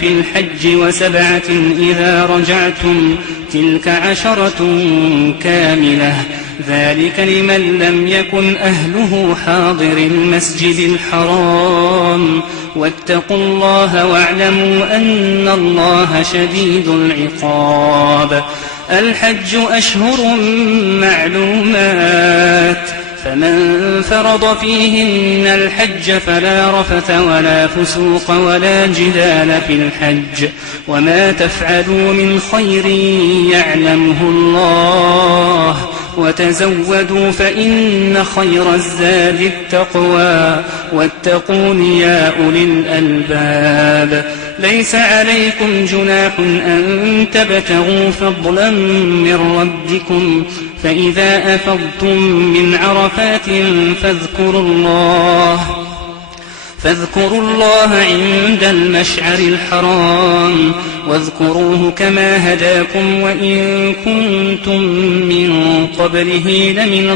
في الحج و7 إذا رجعتم تلك 10 كاملة ذلك لمن لم يكن أهله حاضر المسجد الحرام واتقوا الله واعلموا أن الله شديد العقاب الحج أشهر معلومات فمن فرض فيهن الحج فلا رفث ولا فسوق ولا جدال في الحج وما تفعلوا من خير يعلمه الله وتزودوا فإن خير الزاد التقوى واتقون يا أولي الألباب ليس عليكم جناح أن تبتغوا فضلا من ربكم فإذا أفضتم من عرفات فاذكروا الله عند المشعر الحرام واذكروه كما هداكم وإن كنتم من قبله لمن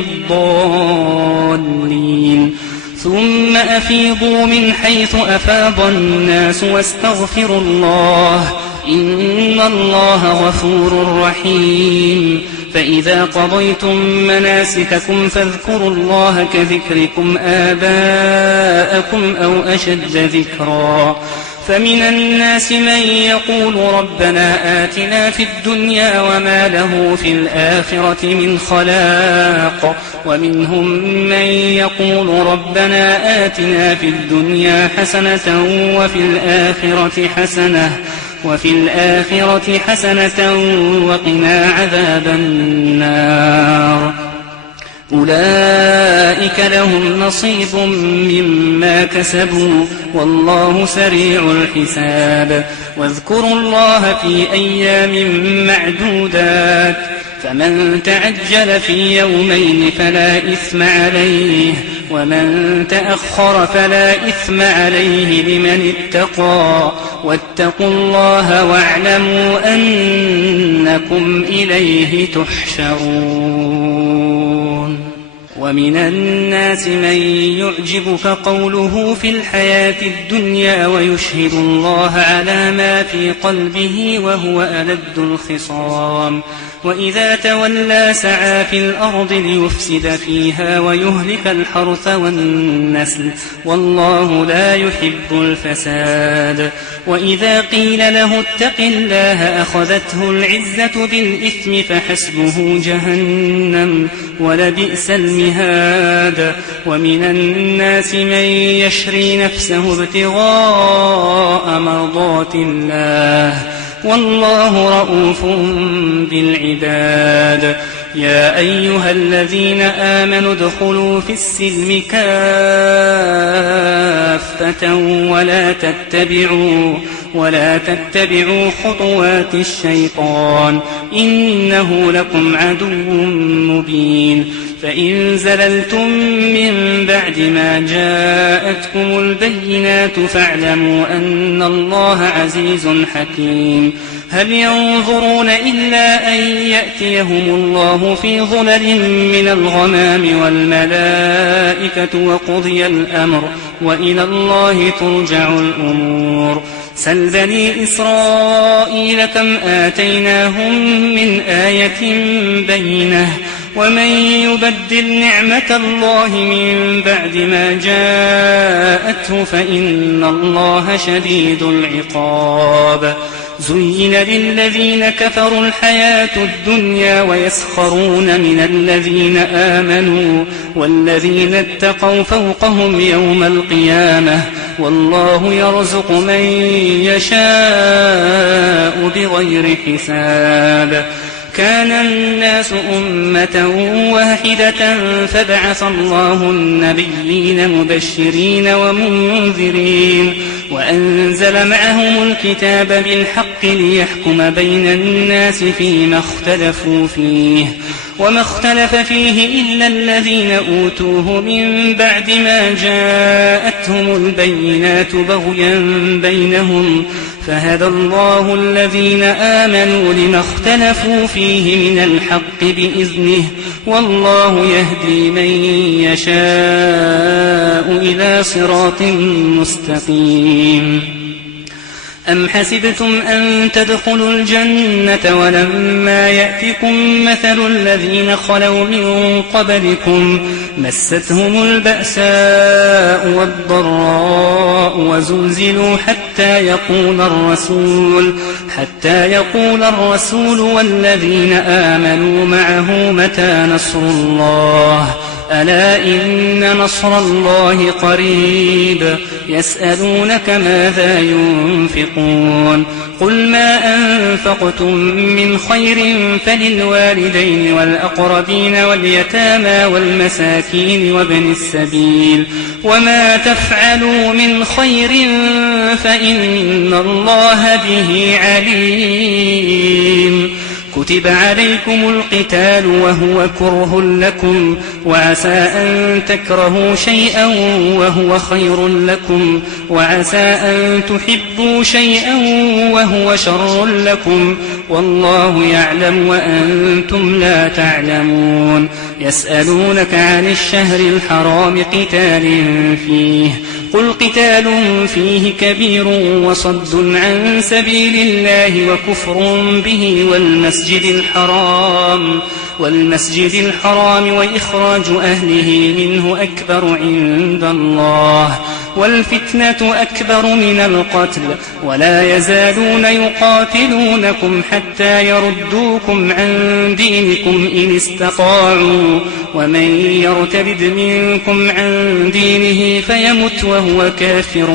الضالين ثم أفيضوا من حيث أفاض الناس واستغفروا الله إن الله غفور رحيم فإذا قضيتم مناسككم فاذكروا الله كذكركم آباءكم أو أشد ذكرا فمن الناس من يقول ربنا آتنا في الدنيا وما له في الآخرة من خلاق ومنهم من يقول ربنا آتنا في الدنيا حسنة وفي الآخرة حسنة وقنا عذاب النار أولئك لهم نصيب مما كسبوا والله سريع الحساب واذكروا الله في أيام معدودات فمن تعجل في يومين فلا إثم عليه ومن تأخر فلا إثم عليه لمن اتقى واتقوا الله واعلموا أنكم إليه تحشرون ومن الناس من يعجبك قوله في الحياة الدنيا ويشهد الله على ما في قلبه وهو ألد الخصام وإذا تولى سعى في الأرض ليفسد فيها ويهلك الحرث والنسل والله لا يحب الفساد وإذا قيل له اتق الله أخذته العزة بالإثم فحسبه جهنم ولبئس المهاد ومن الناس من يشري نفسه ابتغاء مرضات الله والله رؤوف بالعباد يا أيها الذين آمنوا ادخلوا في السلم كافة ولا تتبعوا خطوات الشيطان إنه لكم عدو مبين فإن زللتم من بعد ما جاءتكم البينات فاعلموا أن الله عزيز حكيم هل ينظرون إلا أن يأتيهم الله في ظلل من الغمام والملائكة وقضي الأمر وإلى الله ترجع الأمور سل بني إسرائيل كم آتيناهم من آية بينة ومن يبدل نعمة الله من بعد ما جاءته فإن الله شديد العقاب زين للذين كفروا الحياة الدنيا ويسخرون من الذين آمنوا والذين اتقوا فوقهم يوم القيامة والله يرزق من يشاء بغير حساب كان الناس أمة واحدة فبعث الله النبيين مبشرين ومنذرين وأنزل معهم الكتاب بالحق ليحكم بين الناس فيما اختلفوا فيه وما اختلف فيه إلا الذين أوتوه من بعد ما جاءتهم البينات بغيا بينهم فهدى الله الذين آمنوا لما اختلفوا فيه من الحق بإذنه والله يهدي من يشاء إلى صراط مستقيم أم حسبتم أن تدخلوا الجنة ولما يأتكم مثل الذين خلوا من قبلكم مستهم البأساء والضراء وزلزلوا حتى يقول الرسول والذين آمنوا معه متى نصر الله ألا إن نصر الله قريب يسألونك ماذا ينفقون قل ما أنفقتم من خير فللوالدين والأقربين واليتامى والمساكين وابن السبيل وما تفعلوا من خير فإن الله به عليم كتب عليكم القتال وهو كره لكم وعسى أن تكرهوا شيئا وهو خير لكم وعسى أن تحبوا شيئا وهو شر لكم والله يعلم وأنتم لا تعلمون يسألونك عن الشهر الحرام قتال فيه قل قتال فيه كبير وصد عن سبيل الله وكفر به والمسجد الحرام وإخراج أهله منه أكبر عند الله والفتنة أكبر من القتل ولا يزالون يقاتلونكم حتى يردوكم عن دينكم إن استطاعوا ومن يرتد منكم عن دينه فيمت وهو كافر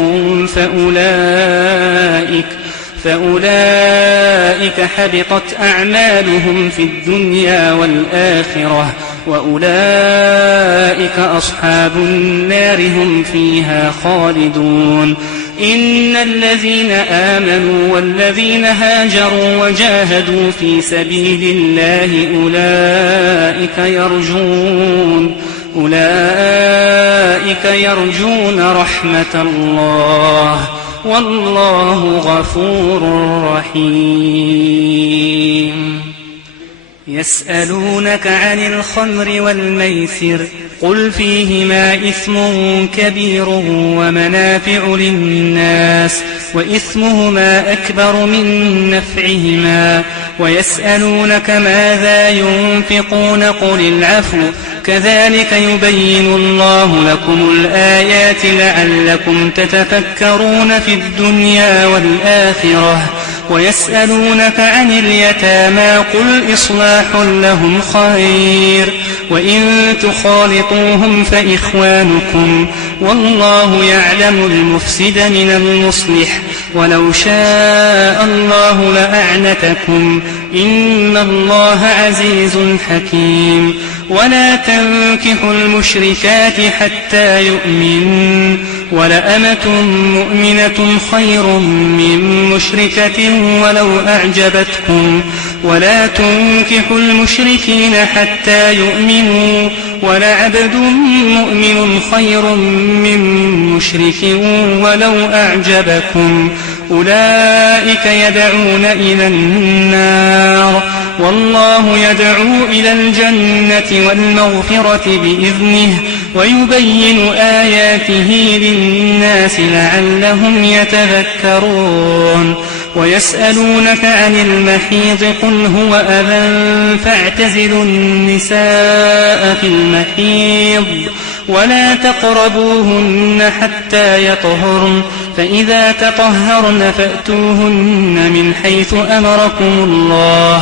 فأولئك حبطت أعمالهم في الدنيا والآخرة وأولئك أصحاب النار هم فيها خالدون إن الذين آمنوا والذين هاجروا وجاهدوا في سبيل الله أولئك يرجون رحمة الله والله غفور رحيم يسألونك عن الخمر والميسر قل فيهما إثم كبير ومنافع للناس وإثمهما أكبر من نفعهما ويسألونك ماذا ينفقون قل العفو كذلك يبين الله لكم الآيات لعلكم تتفكرون في الدنيا والآخرة ويسألونك عن اليتامى قل إصلاح لهم خير وإن تخالطوهم فإخوانكم والله يعلم المفسد من المصلح ولو شاء الله لأعنتكم إن الله عزيز حكيم ولا تنكحوا المشركات حتى يؤمنوا ولأمة مؤمنة خير من مشركة ولو أعجبتكم ولا تنكحوا المشركين حتى يؤمنوا ولعبد مؤمن خير من مشرك ولو أعجبكم أولئك يدعون إلى النار والله يدعو إلى الجنة والمغفرة بإذنه ويبين آياته للناس لعلهم يتذكرون ويسألونك عن المحيض قل هو أذى فاعتزلوا النساء في المحيض ولا تقربوهن حتى يطهرن فإذا تطهرن فأتوهن من حيث أمركم الله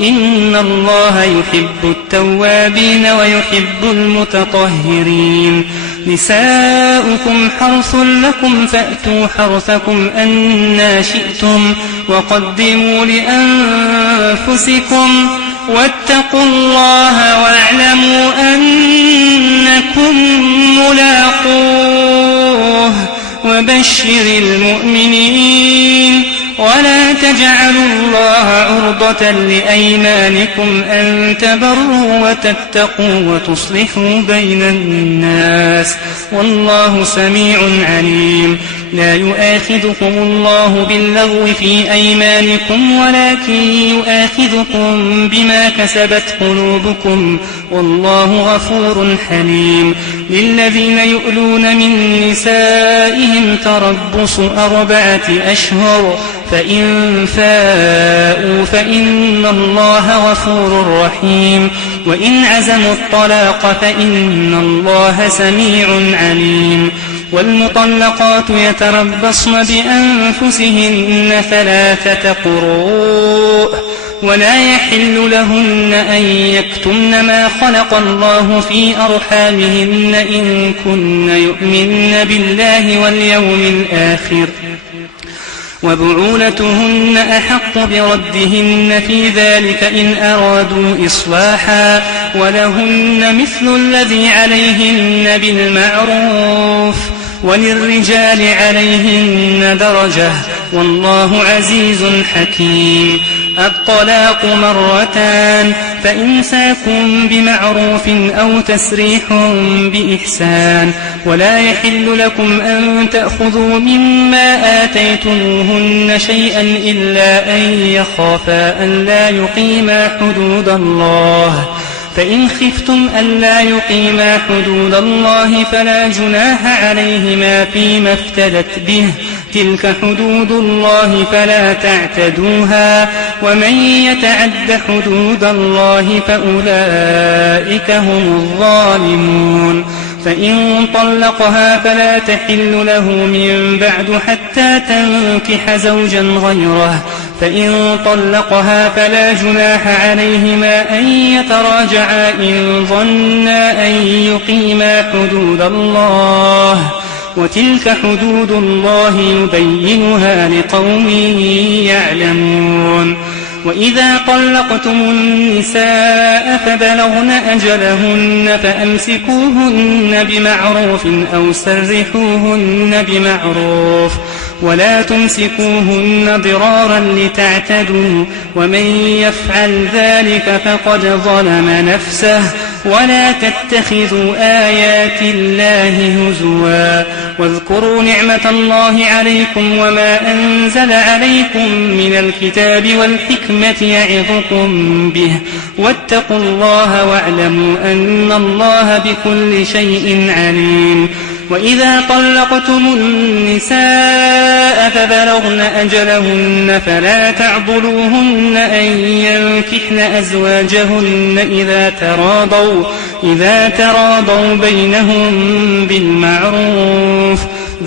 إن الله يحب التوابين ويحب المتطهرين نساؤكم حرث لكم فأتوا حرثكم أنى شئتم وقدموا لأنفسكم واتقوا الله واعلموا أنكم ملاقوه وبشر المؤمنين ولا تجعلوا الله عرضة لأيمانكم أن تبروا وتتقوا وتصلحوا بين الناس والله سميع عليم لا يؤاخذكم الله باللغو في أيمانكم ولكن يؤاخذكم بما كسبت قلوبكم والله غفور حليم للذين يؤلون من نسائهم تربص 4 أشهر فإن فاءوا فإن الله غفور رحيم وإن عزموا الطلاق فإن الله سميع عليم والمطلقات يتربصن بأنفسهن 3 قروء ولا يحل لهن أن يكتمن ما خلق الله في أرحامهن إن كن يؤمن بالله واليوم الآخر وبعولتهن أحق بردهن في ذلك إن أرادوا إصلاحا ولهن مثل الذي عليهن بالمعروف وللرجال عليهن درجة والله عزيز حكيم الطلاق 2 فإمساكم بمعروف أو تسريح بإحسان ولا يحل لكم أن تأخذوا مما آتيتموهن شيئا إلا أن يخافا أن لا يقيما حدود الله فإن خفتم ألا يقيما حدود الله فلا جناح عليهما فيما افتدت به تلك حدود الله فلا تعتدوها ومن يتعد حدود الله فأولئك هم الظالمون فإن طلقها فلا تحل له من بعد حتى تنكح زوجا غيره فإن طلقها فلا جناح عليهما أن يتراجعا إن ظنا أن يقيما حدود الله وتلك حدود الله يبينها لقوم يعلمون وإذا طلقتم النساء فبلغن أجلهن فأمسكوهن بمعروف أو سرحوهن بمعروف ولا تمسكوهن ضرارا لتعتدوا ومن يفعل ذلك فقد ظلم نفسه ولا تتخذوا آيات الله هزوا واذكروا نعمة الله عليكم وما أنزل عليكم من الكتاب والحكمة يعظكم به واتقوا الله واعلموا أن الله بكل شيء عليم. وإذا طلقتم النساء فبلغن أجلهن فلا تعضلوهن أن ينكحن أزواجهن إذا تراضوا بينهم بالمعروف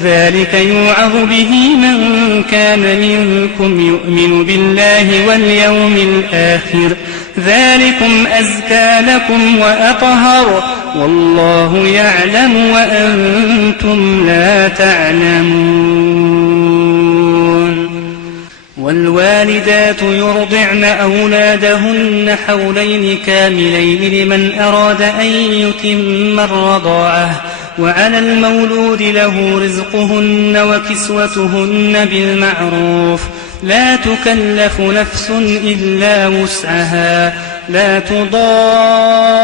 ذلك يوعظ به من كان منكم يؤمن بالله واليوم الآخر ذلكم أزكى لكم وأطهر والله يعلم وأنتم لا تعلمون. والوالدات يرضعن أولادهن حولين كاملين لمن أراد أن يتم الرضاعة وعلى المولود له رزقهن وكسوتهن بالمعروف لا تكلف نفس إلا وسعها لا تضار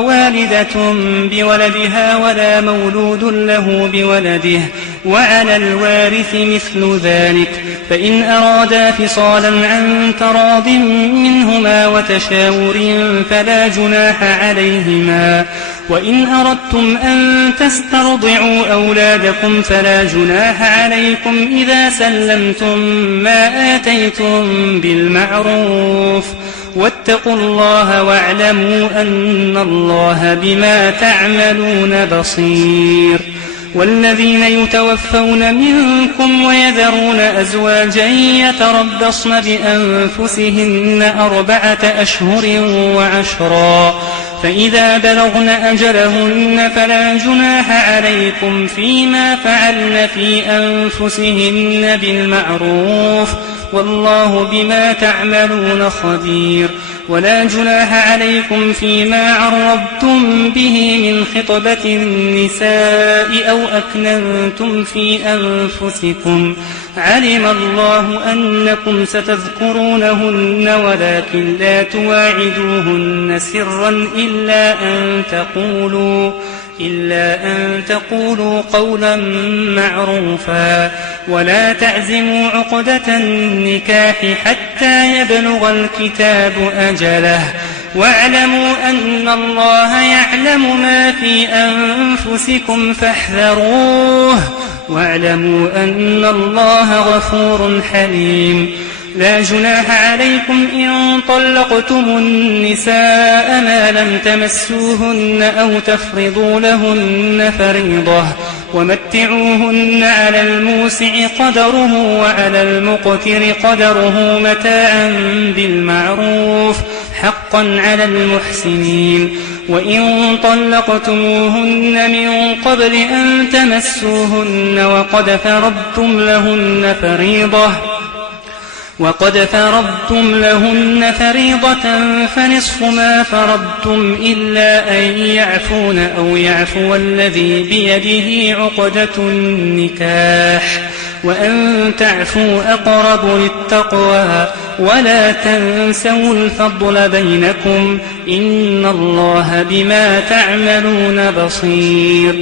والدة بولدها ولا مولود له بولده وعلى الوارث مثل ذلك فإن أرادا فصالا عن تراض منهما وتشاور فلا جناح عليهما. وإن أردتم أن تسترضعوا أولادكم فلا جناح عليكم إذا سلمتم ما آتيتم بالمعروف واتقوا الله واعلموا أن الله بما تعملون بصير. والذين يتوفون منكم ويذرون أزواجا يتربصن بأنفسهن 4 أشهر وعشرا فإذا بلغن أجلهن فلا جناح عليكم فيما فعلن في أنفسهن بالمعروف والله بما تعملون خبير. ولا جناح عليكم فيما عرضتم به من خطبة النساء أو أكننتم في أنفسكم علم الله أنكم ستذكرونهن ولكن لا تواعدوهن سرا إلا أن تقولوا قولا معروفا ولا تعزموا عقدة النكاح حتى يبلغ الكتاب أجله واعلموا أن الله يعلم ما في أنفسكم فاحذروه واعلموا أن الله غفور حليم. لا جناح عليكم إن طلقتم النساء ما لم تمسوهن أو تفرضوا لهن فريضة ومتعوهن على الموسع قدره وعلى المقتر قدره متاعا بالمعروف حقا على المحسنين. وإن طلقتموهن من قبل أن تمسوهن وقد فرضتم لهن فريضة فنصف ما فرضتم إلا أن يعفون أو يعفو الذي بيده عقدة النكاح وأن تعفوا أقرب للتقوى ولا تنسوا الفضل بينكم إن الله بما تعملون بصير.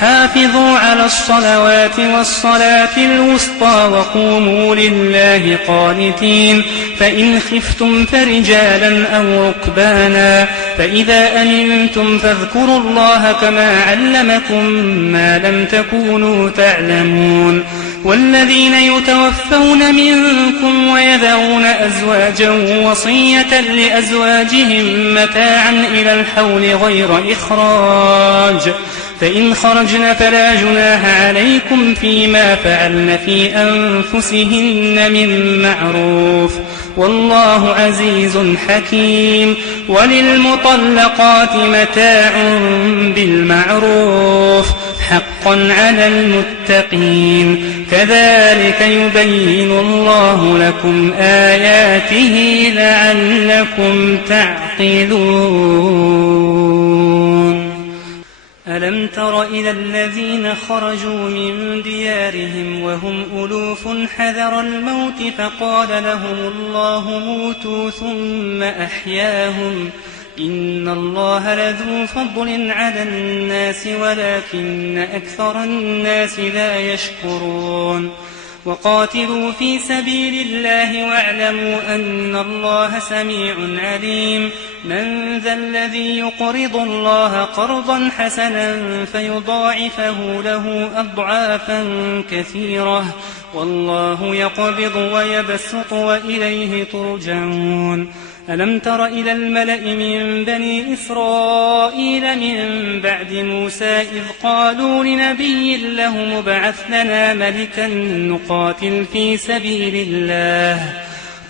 حافظوا على الصلوات والصلاة الوسطى وقوموا لله قانتين فإن خفتم فرجالا أو ركبانا فإذا أمنتم فاذكروا الله كما علمكم ما لم تكونوا تعلمون. والذين يتوفون منكم ويذرون أزواجا وصية لأزواجهم متاعا إلى الحول غير إخراج فإن خرجن فلا جناح عليكم فيما فعلن في أنفسهن من معروف والله عزيز حكيم. وللمطلقات متاع بالمعروف حقا على المتقين كذلك يبين الله لكم آياته لعلكم تعقلون. ألم تر إلى الذين خرجوا من ديارهم وهم ألوف حذر الموت فقال لهم الله موتوا ثم أحياهم إن الله لذو فضل على الناس ولكن أكثر الناس لا يشكرون وقاتلوا في سبيل الله واعلموا أن الله سميع عليم من ذا الذي يقرض الله قرضا حسنا فيضاعفه له أضعافا كثيرة والله يقبض ويبسط وإليه ترجعون ألم تر إلى الملأ من بني إسرائيل من بعد موسى إذ قالوا لنبي له مبعث لنا ملكا نقاتل في سبيل الله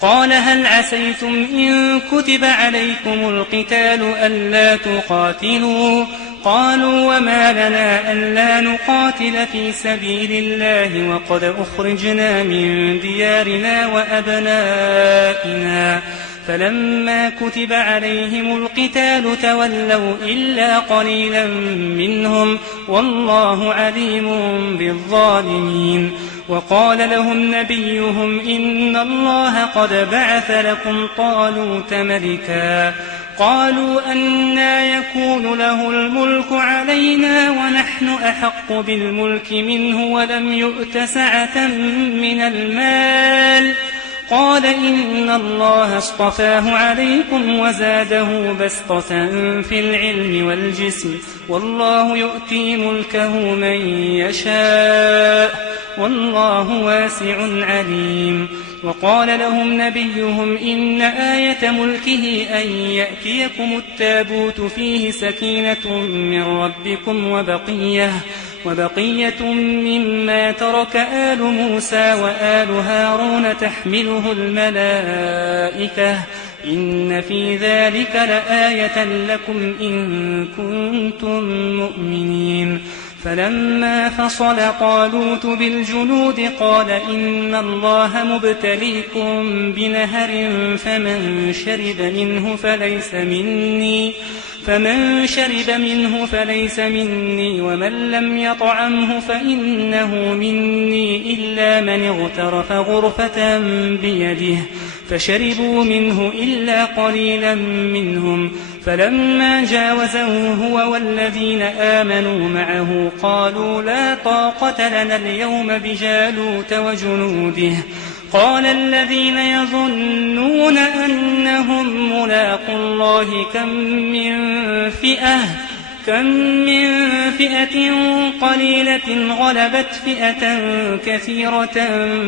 قال هل عسيتم إن كتب عليكم القتال ألا تقاتلوا قالوا وما لنا ألا نقاتل في سبيل الله وقد أخرجنا من ديارنا وأبنائنا فلما كتب عليهم القتال تولوا إلا قليلا منهم والله عليم بالظالمين وقال لهم نبيهم إن الله قد بعث لكم طالوت ملكا قالوا أنى يكون له الملك علينا ونحن أحق بالملك منه ولم يؤت سعة من المال قال إن الله اصطفاه عليكم وزاده بسطة في العلم والجسم والله يؤتي ملكه من يشاء والله واسع عليم وقال لهم نبيهم إن آية ملكه أن يأتيكم التابوت فيه سكينة من ربكم وبقية مما ترك آل موسى وآل هارون تحمله الملائكة إن في ذلك لآية لكم إن كنتم مؤمنين فلما فصل طالوت بالجنود قال إن الله مبتليكم بنهر فمن شرب منه فليس مني ومن لم يطعمه فإنه مني إلا من اغترف غرفة بيده فشربوا منه إلا قليلا منهم فلما جاوزه هو والذين آمنوا معه قالوا لا طاقة لنا اليوم بجالوت وجنوده قال الذين يظنون أنهم ملاقوا الله كم من فئة قليلة غلبت فئة كثيرة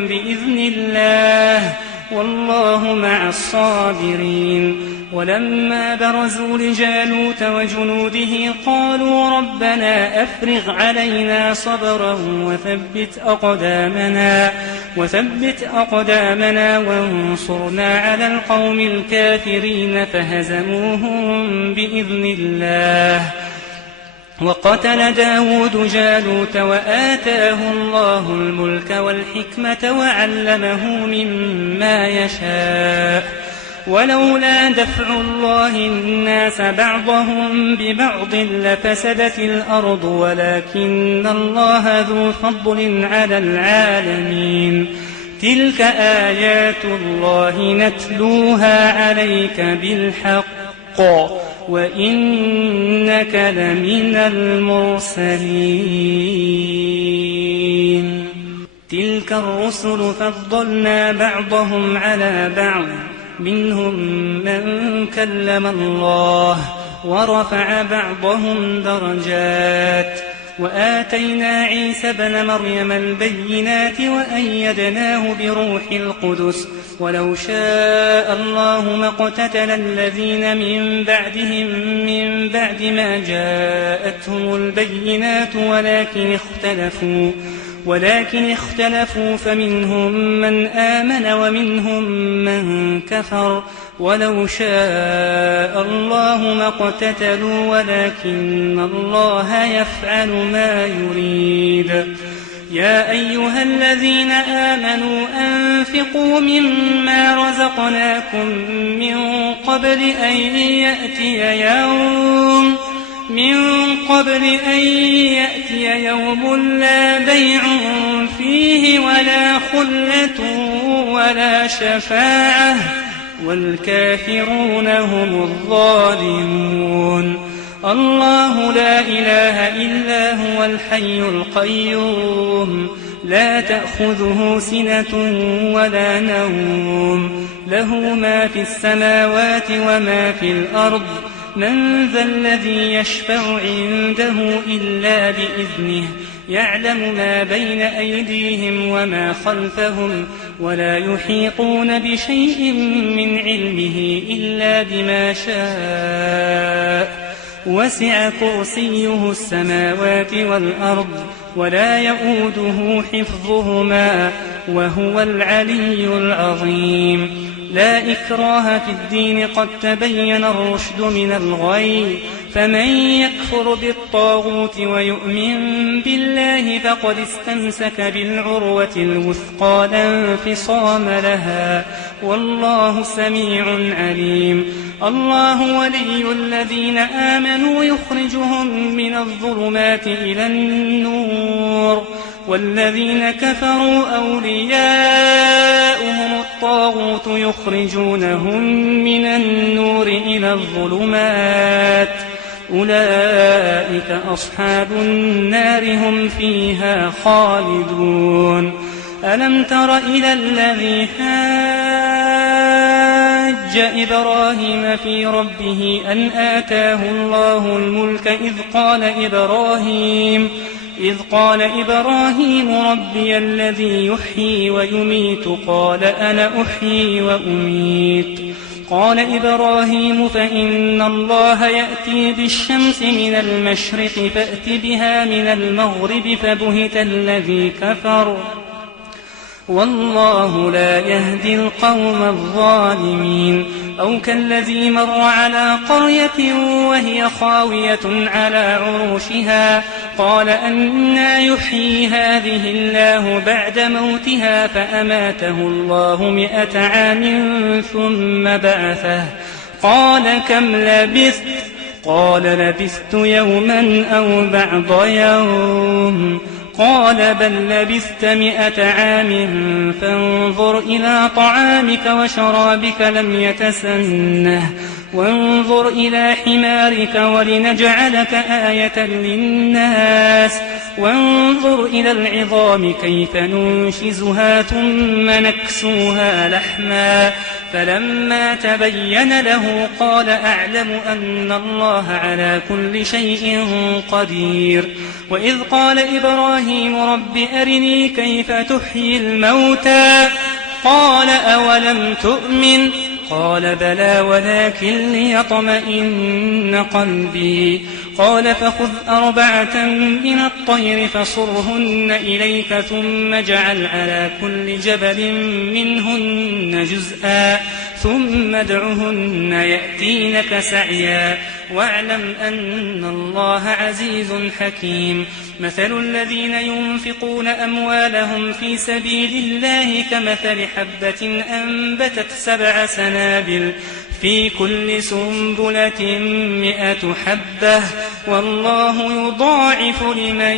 بإذن الله والله مع الصابرين ولما برزوا لجالوت وجنوده قالوا ربنا أفرغ علينا صبرا وثبت أقدامنا وانصرنا على القوم الكافرين فهزموهم بإذن الله وقتل داود جالوت وآتاه الله الملك والحكمة وعلمه مما يشاء ولولا دفع الله الناس بعضهم ببعض لفسدت الأرض ولكن الله ذو فضل على العالمين تلك آيات الله نتلوها عليك بالحق وإنك لمن المرسلين تلك الرسل فضلنا بعضهم على بعض منهم من كلم الله ورفع بعضهم درجات وآتينا عيسى ابن مريم البينات وأيدناه بروح القدس ولو شاء الله ما اقتتل الذين من بعدهم من بعد ما جاءتهم البينات ولكن اختلفوا فمنهم من آمن ومنهم من كفر ولو شاء الله ما اقتتلوا ولكن الله يفعل ما يريد يا أيها الذين آمنوا أنفقوا مما رزقناكم من قبل أن يأتي يوم لا بيع فيه ولا خلة ولا شفاعة والكافرون هم الظالمون. الله لا إله إلا هو الحي القيوم لا تأخذه سنة ولا نوم له ما في السماوات وما في الأرض من ذا الذي يشفع عنده إلا بإذنه يعلم ما بين أيديهم وما خلفهم ولا يحيطون بشيء من علمه إلا بما شاء وسع كرسيه السماوات والأرض ولا يؤوده حفظهما وهو العلي العظيم. لا إكراه في الدين قد تبين الرشد من الغي فمن يكفر بالطاغوت ويؤمن بالله فقد استمسك بالعروة الوثقى لا انفصام لها والله سميع عليم. الله ولي الذين آمنوا يخرجهم من الظلمات إلى النور والذين كفروا أولياؤهم الطاغوت يخرجونهم من النور إلى الظلمات أولئك أصحاب النار هم فيها خالدون. ألم تر إلى الذي حاج إبراهيم في ربه أن آتاه الله الملك إذ قال إبراهيم ربي الذي يحيي ويميت قال أنا أحيي وأميت قال إبراهيم فإن الله يأتي بالشمس من المشرق فأت بها من المغرب فبهت الذي كفر والله لا يهدي القوم الظالمين. أو كالذي مر على قرية وهي خاوية على عروشها قال أنى يحيي هذه الله بعد موتها فأماته الله 100 عام ثم بعثه قال كم لبثت قال لبثت يوما أو بعض يوم قال بل لبثت 100 عام فانظر إلى طعامك وشرابك لم يتسنه وانظر إلى حمارك ولنجعلك آية للناس وانظر إلى العظام كيف ننشزها ثم نكسوها لحما فلما تبين له قال أعلم أن الله على كل شيء قدير. وإذ قال إبراهيم رب أرني كيف تحيي الموتى قال أولم تؤمن قال بلى ولكن ليطمئن قلبي قال فخذ 4 من الطير فصرهن إليك ثم اجعل على كل جبل منهن جزءا ثم ادعهن يأتينك سعيا واعلم أن الله عزيز حكيم. مثل الذين ينفقون أموالهم في سبيل الله كمثل حبة أنبتت 7 سنابل في كل سنبلة 100 حبة والله يضاعف لمن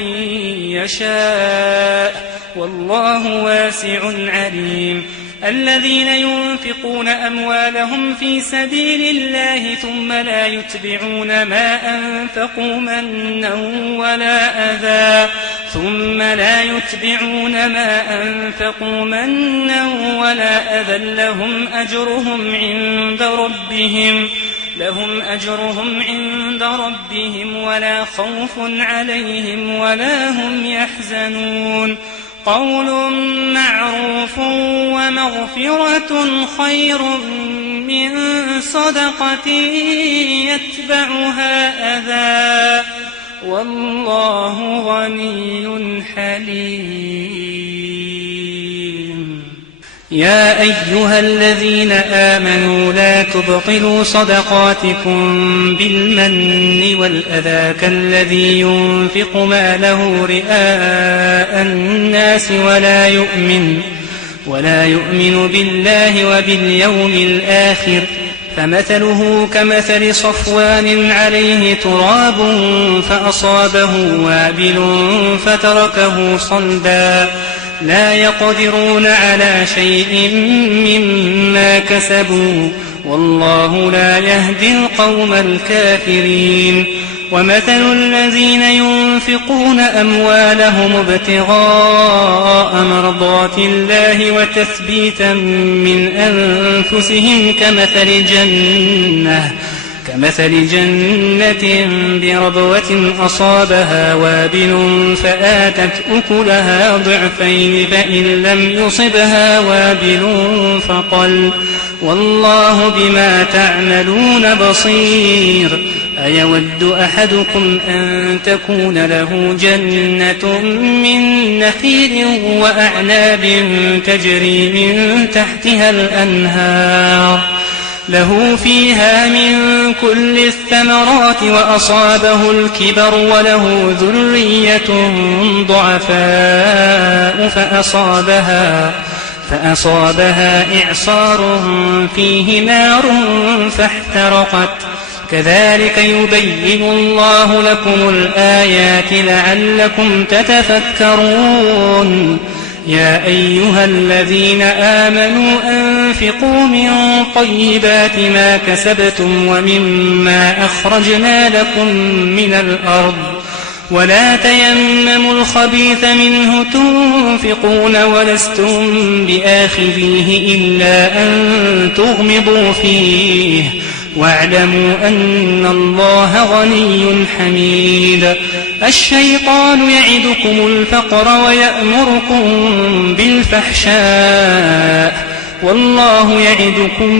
يشاء والله واسع عليم. الذين ينفقون أموالهم في سبيل الله ثم لا يتبعون ما أنفقوا منا ولا أذى لهم أجرهم عند ربهم ولا خوف عليهم ولا هم يحزنون. قول معروف ومغفرة خير من صدقة يتبعها أذى والله غني حليم. يا أيها الذين آمنوا لا تبطلوا صدقاتكم بالمن والأذى كالذي ينفق ماله رئاء الناس ولا يؤمن بالله وباليوم الآخر فمثله كمثل صفوان عليه تراب فأصابه وابل فتركه صلدا لا يقدرون على شيء مما كسبوا والله لا يهدي القوم الكافرين. ومثل الذين ينفقون أموالهم ابتغاء مرضات الله وتثبيتا من أنفسهم كمثل جنة بربوة أصابها وابل فآتت أكلها ضعفين فإن لم يصبها وابل فطل والله بما تعملون بصير. أيود أحدكم أن تكون له جنة من نخيل وأعناب تجري من تحتها الأنهار له فيها من كل الثمرات وأصابه الكبر وله ذرية ضعفاء فأصابها إعصار فيه نار فاحترقت. كذلك يبين الله لكم الآيات لعلكم تتفكرون. يا أيها الذين آمنوا أنفقوا من طيبات ما كسبتم ومما أخرجنا لكم من الأرض ولا تيمموا الخبيث منه تنفقون ولستم بآخذيه إلا أن تغمضوا فيه واعلموا أن الله غني حميد. الشيطان يعدكم الفقر ويأمركم بالفحشاء والله يعدكم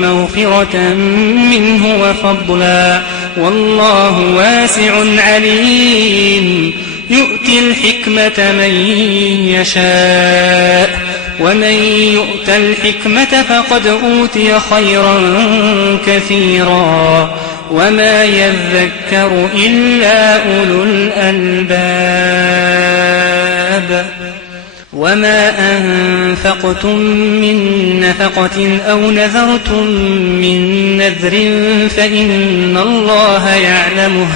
مغفرة منه وفضلا والله واسع عليم. يؤتي الحكمة من يشاء ومن يؤت الحكمة فقد أوتي خيرا كثيرا وما يذكر إلا أولو الألباب. وما أنفقتم من نفقة أو نذرتم من نذر فإن الله يعلمه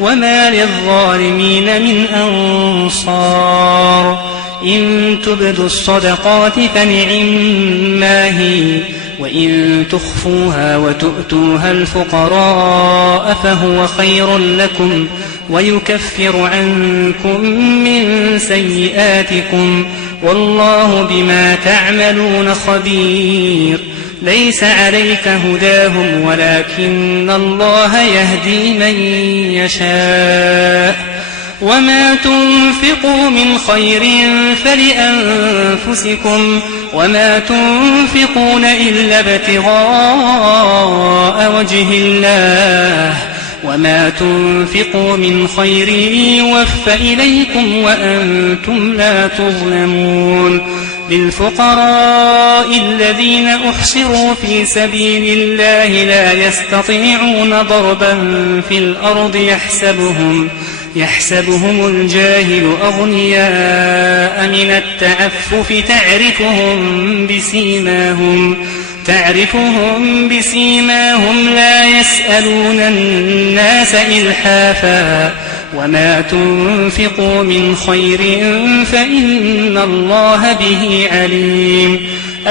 وما للظالمين من أنصار. إن تبدوا الصدقات فنعما هي وإن تخفوها وتؤتوها الفقراء فهو خير لكم ويكفر عنكم من سيئاتكم والله بما تعملون خبير. ليس عليك هداهم ولكن الله يهدي من يشاء. وما تنفقوا من خير فلأنفسكم وما تنفقون إلا ابتغاء وجه الله وما تنفقوا من خير يوفى إليكم وأنتم لا تظلمون. للفقراء الذين أحصروا في سبيل الله لا يستطيعون ضربا في الأرض يحسبهم الجاهل أغنياء من التعفف تعرفهم بسيماهم لا يسألون الناس إلحافا. وما تنفقوا من خير فإن الله به عليم.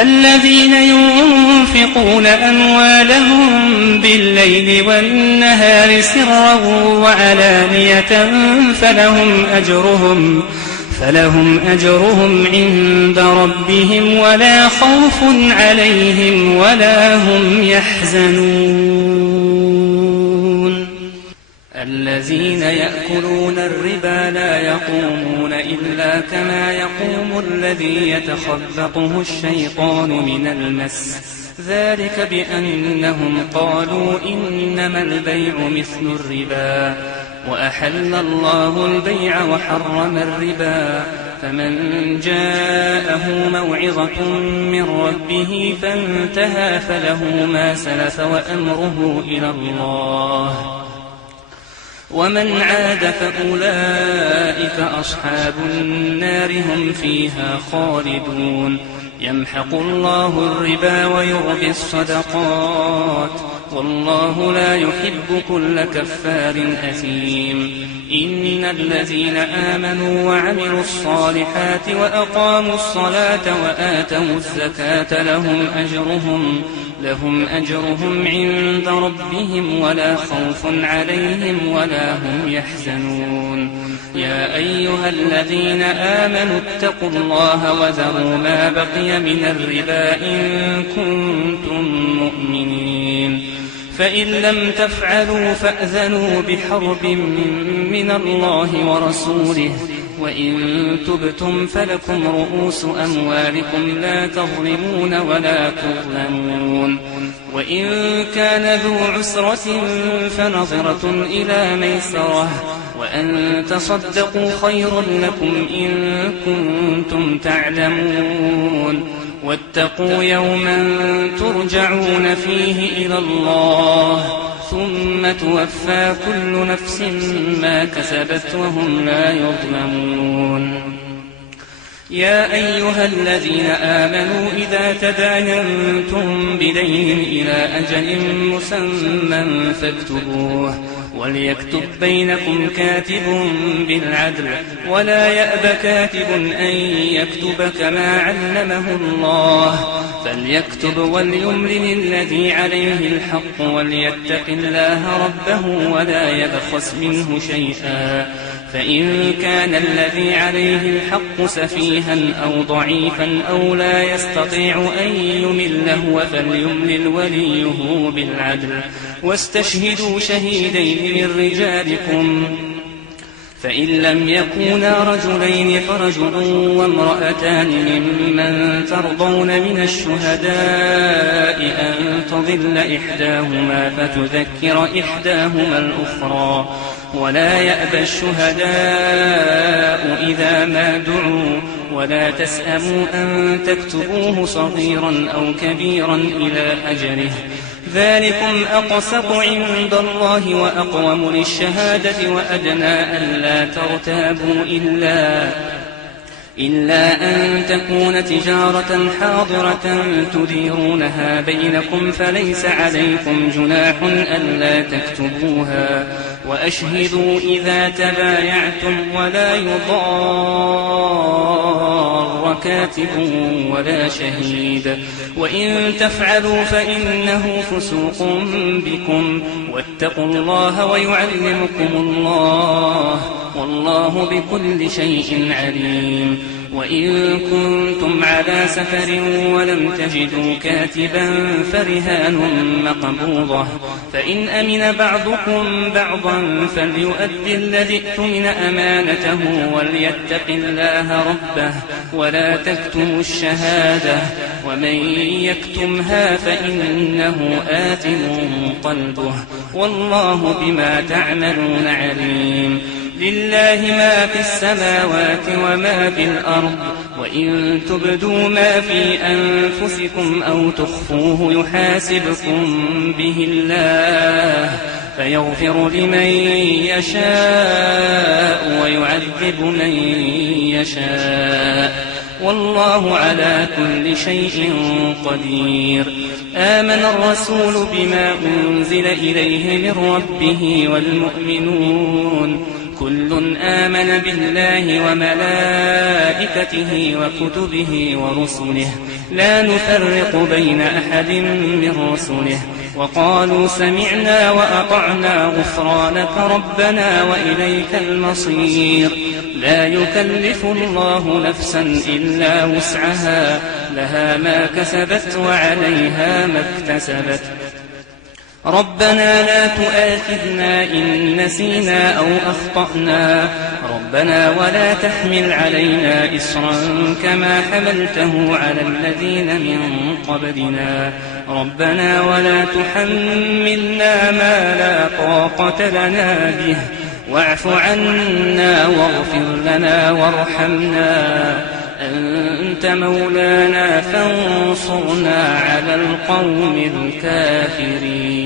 الذين ينفقون أموالهم بالليل والنهار سرا وعلانية فلهم أجرهم عند ربهم ولا خوف عليهم ولا هم يحزنون. الذين يأكلون الربا لا يقومون إلا كما يقوم الذي يتخبطه الشيطان من المس ذلك بأنهم قالوا إنما البيع مثل الربا وأحل الله البيع وحرم الربا. فمن جاءه موعظة من ربه فانتهى فله ما سلف وأمره إلى الله ومن عاد فأولئك أصحاب النار هم فيها خالدون. يمحق الله الربا ويربي الصدقات والله لا يحب كل كفار أثيم. إن الذين آمنوا وعملوا الصالحات وأقاموا الصلاة وآتوا الزكاة لهم أجرهم عند ربهم ولا خوف عليهم ولا هم يحزنون. يا أيها الذين آمنوا اتقوا الله وذروا ما بقي من الربا إن كنتم مؤمنين، فإن لم تفعلوا فأذنوا بحرب من الله ورسوله، وإن تبتم فلكم رؤوس أموالكم لا تظلمون ولا تظلمون. وإن كان ذو عسرة فنظرة إلى ميسرة، وأن تصدقوا خير لكم إن كنتم تعلمون. واتقوا يوما ترجعون فيه إلى الله ثم توفى كل نفس ما كسبت وهم لا يظلمون. يا أيها الذين آمنوا إذا تداينتم بدين إلى أجل مسمى فاكتبوه، وليكتب بينكم كاتب بالعدل، ولا يأب كاتب أن يكتب كما علمه الله، فليكتب وليملل الذي عليه الحق وليتق الله ربه ولا يبخس منه شيئا، فإن كان الذي عليه الحق سفيها أو ضعيفا أو لا يستطيع أن يمله فليملل وليه بالعدل، واستشهدوا شهيدين من رجالكم، فإن لم يكونا رجلين فرجل وامرأتان ممن ترضون من الشهداء أن تضل إحداهما فتذكر إحداهما الأخرى، ولا يأبى الشهداء إذا ما دعوا، ولا تسأموا أن تكتبوه صغيرا أو كبيرا إلى أجله، ذلكم أقسط عند الله وأقوم للشهادة وأدنى ألا ترتابوا إلا أن تكون تجارة حاضرة تديرونها بينكم فليس عليكم جناح ألا تكتبوها، وأشهدوا إذا تبايعتم ولا يضار كاتب ولا شهيد، وإن تفعلوا فإنه فسوق بكم، واتقوا الله ويعلمكم الله والله بكل شيء عليم. وإن كنتم على سفر ولم تجدوا كاتبا فرهان مقبوضة، فإن أمن بعضكم بعضا فليؤدي الذي اؤتمن أمانته وليتق الله ربه ولا تكتموا الشهادة، ومن يكتمها فإنه آثم قلبه والله بما تعملون عليم. لله ما في السماوات وما في الأرض، وإن تبدوا ما في أنفسكم أو تخفوه يحاسبكم به الله فيغفر لمن يشاء ويعذب من يشاء، والله على كل شيء قدير. آمن الرسول بما أنزل إليه من ربه والمؤمنون كل آمن بالله وملائكته وكتبه ورسله لا نفرق بين أحد من رسله، وقالوا سمعنا وأطعنا غفرانك ربنا وإليك المصير. لا يكلف الله نفسا إلا وسعها، لها ما كسبت وعليها ما اكتسبت. ربنا لا تؤاخذنا إن نسينا أو أخطأنا، ربنا ولا تحمل علينا إصرا كما حملته على الذين من قبلنا، ربنا ولا تحملنا ما لا طاقة لنا به، واعف عنا واغفر لنا وارحمنا، أنت مولانا فانصرنا على القوم الكافرين.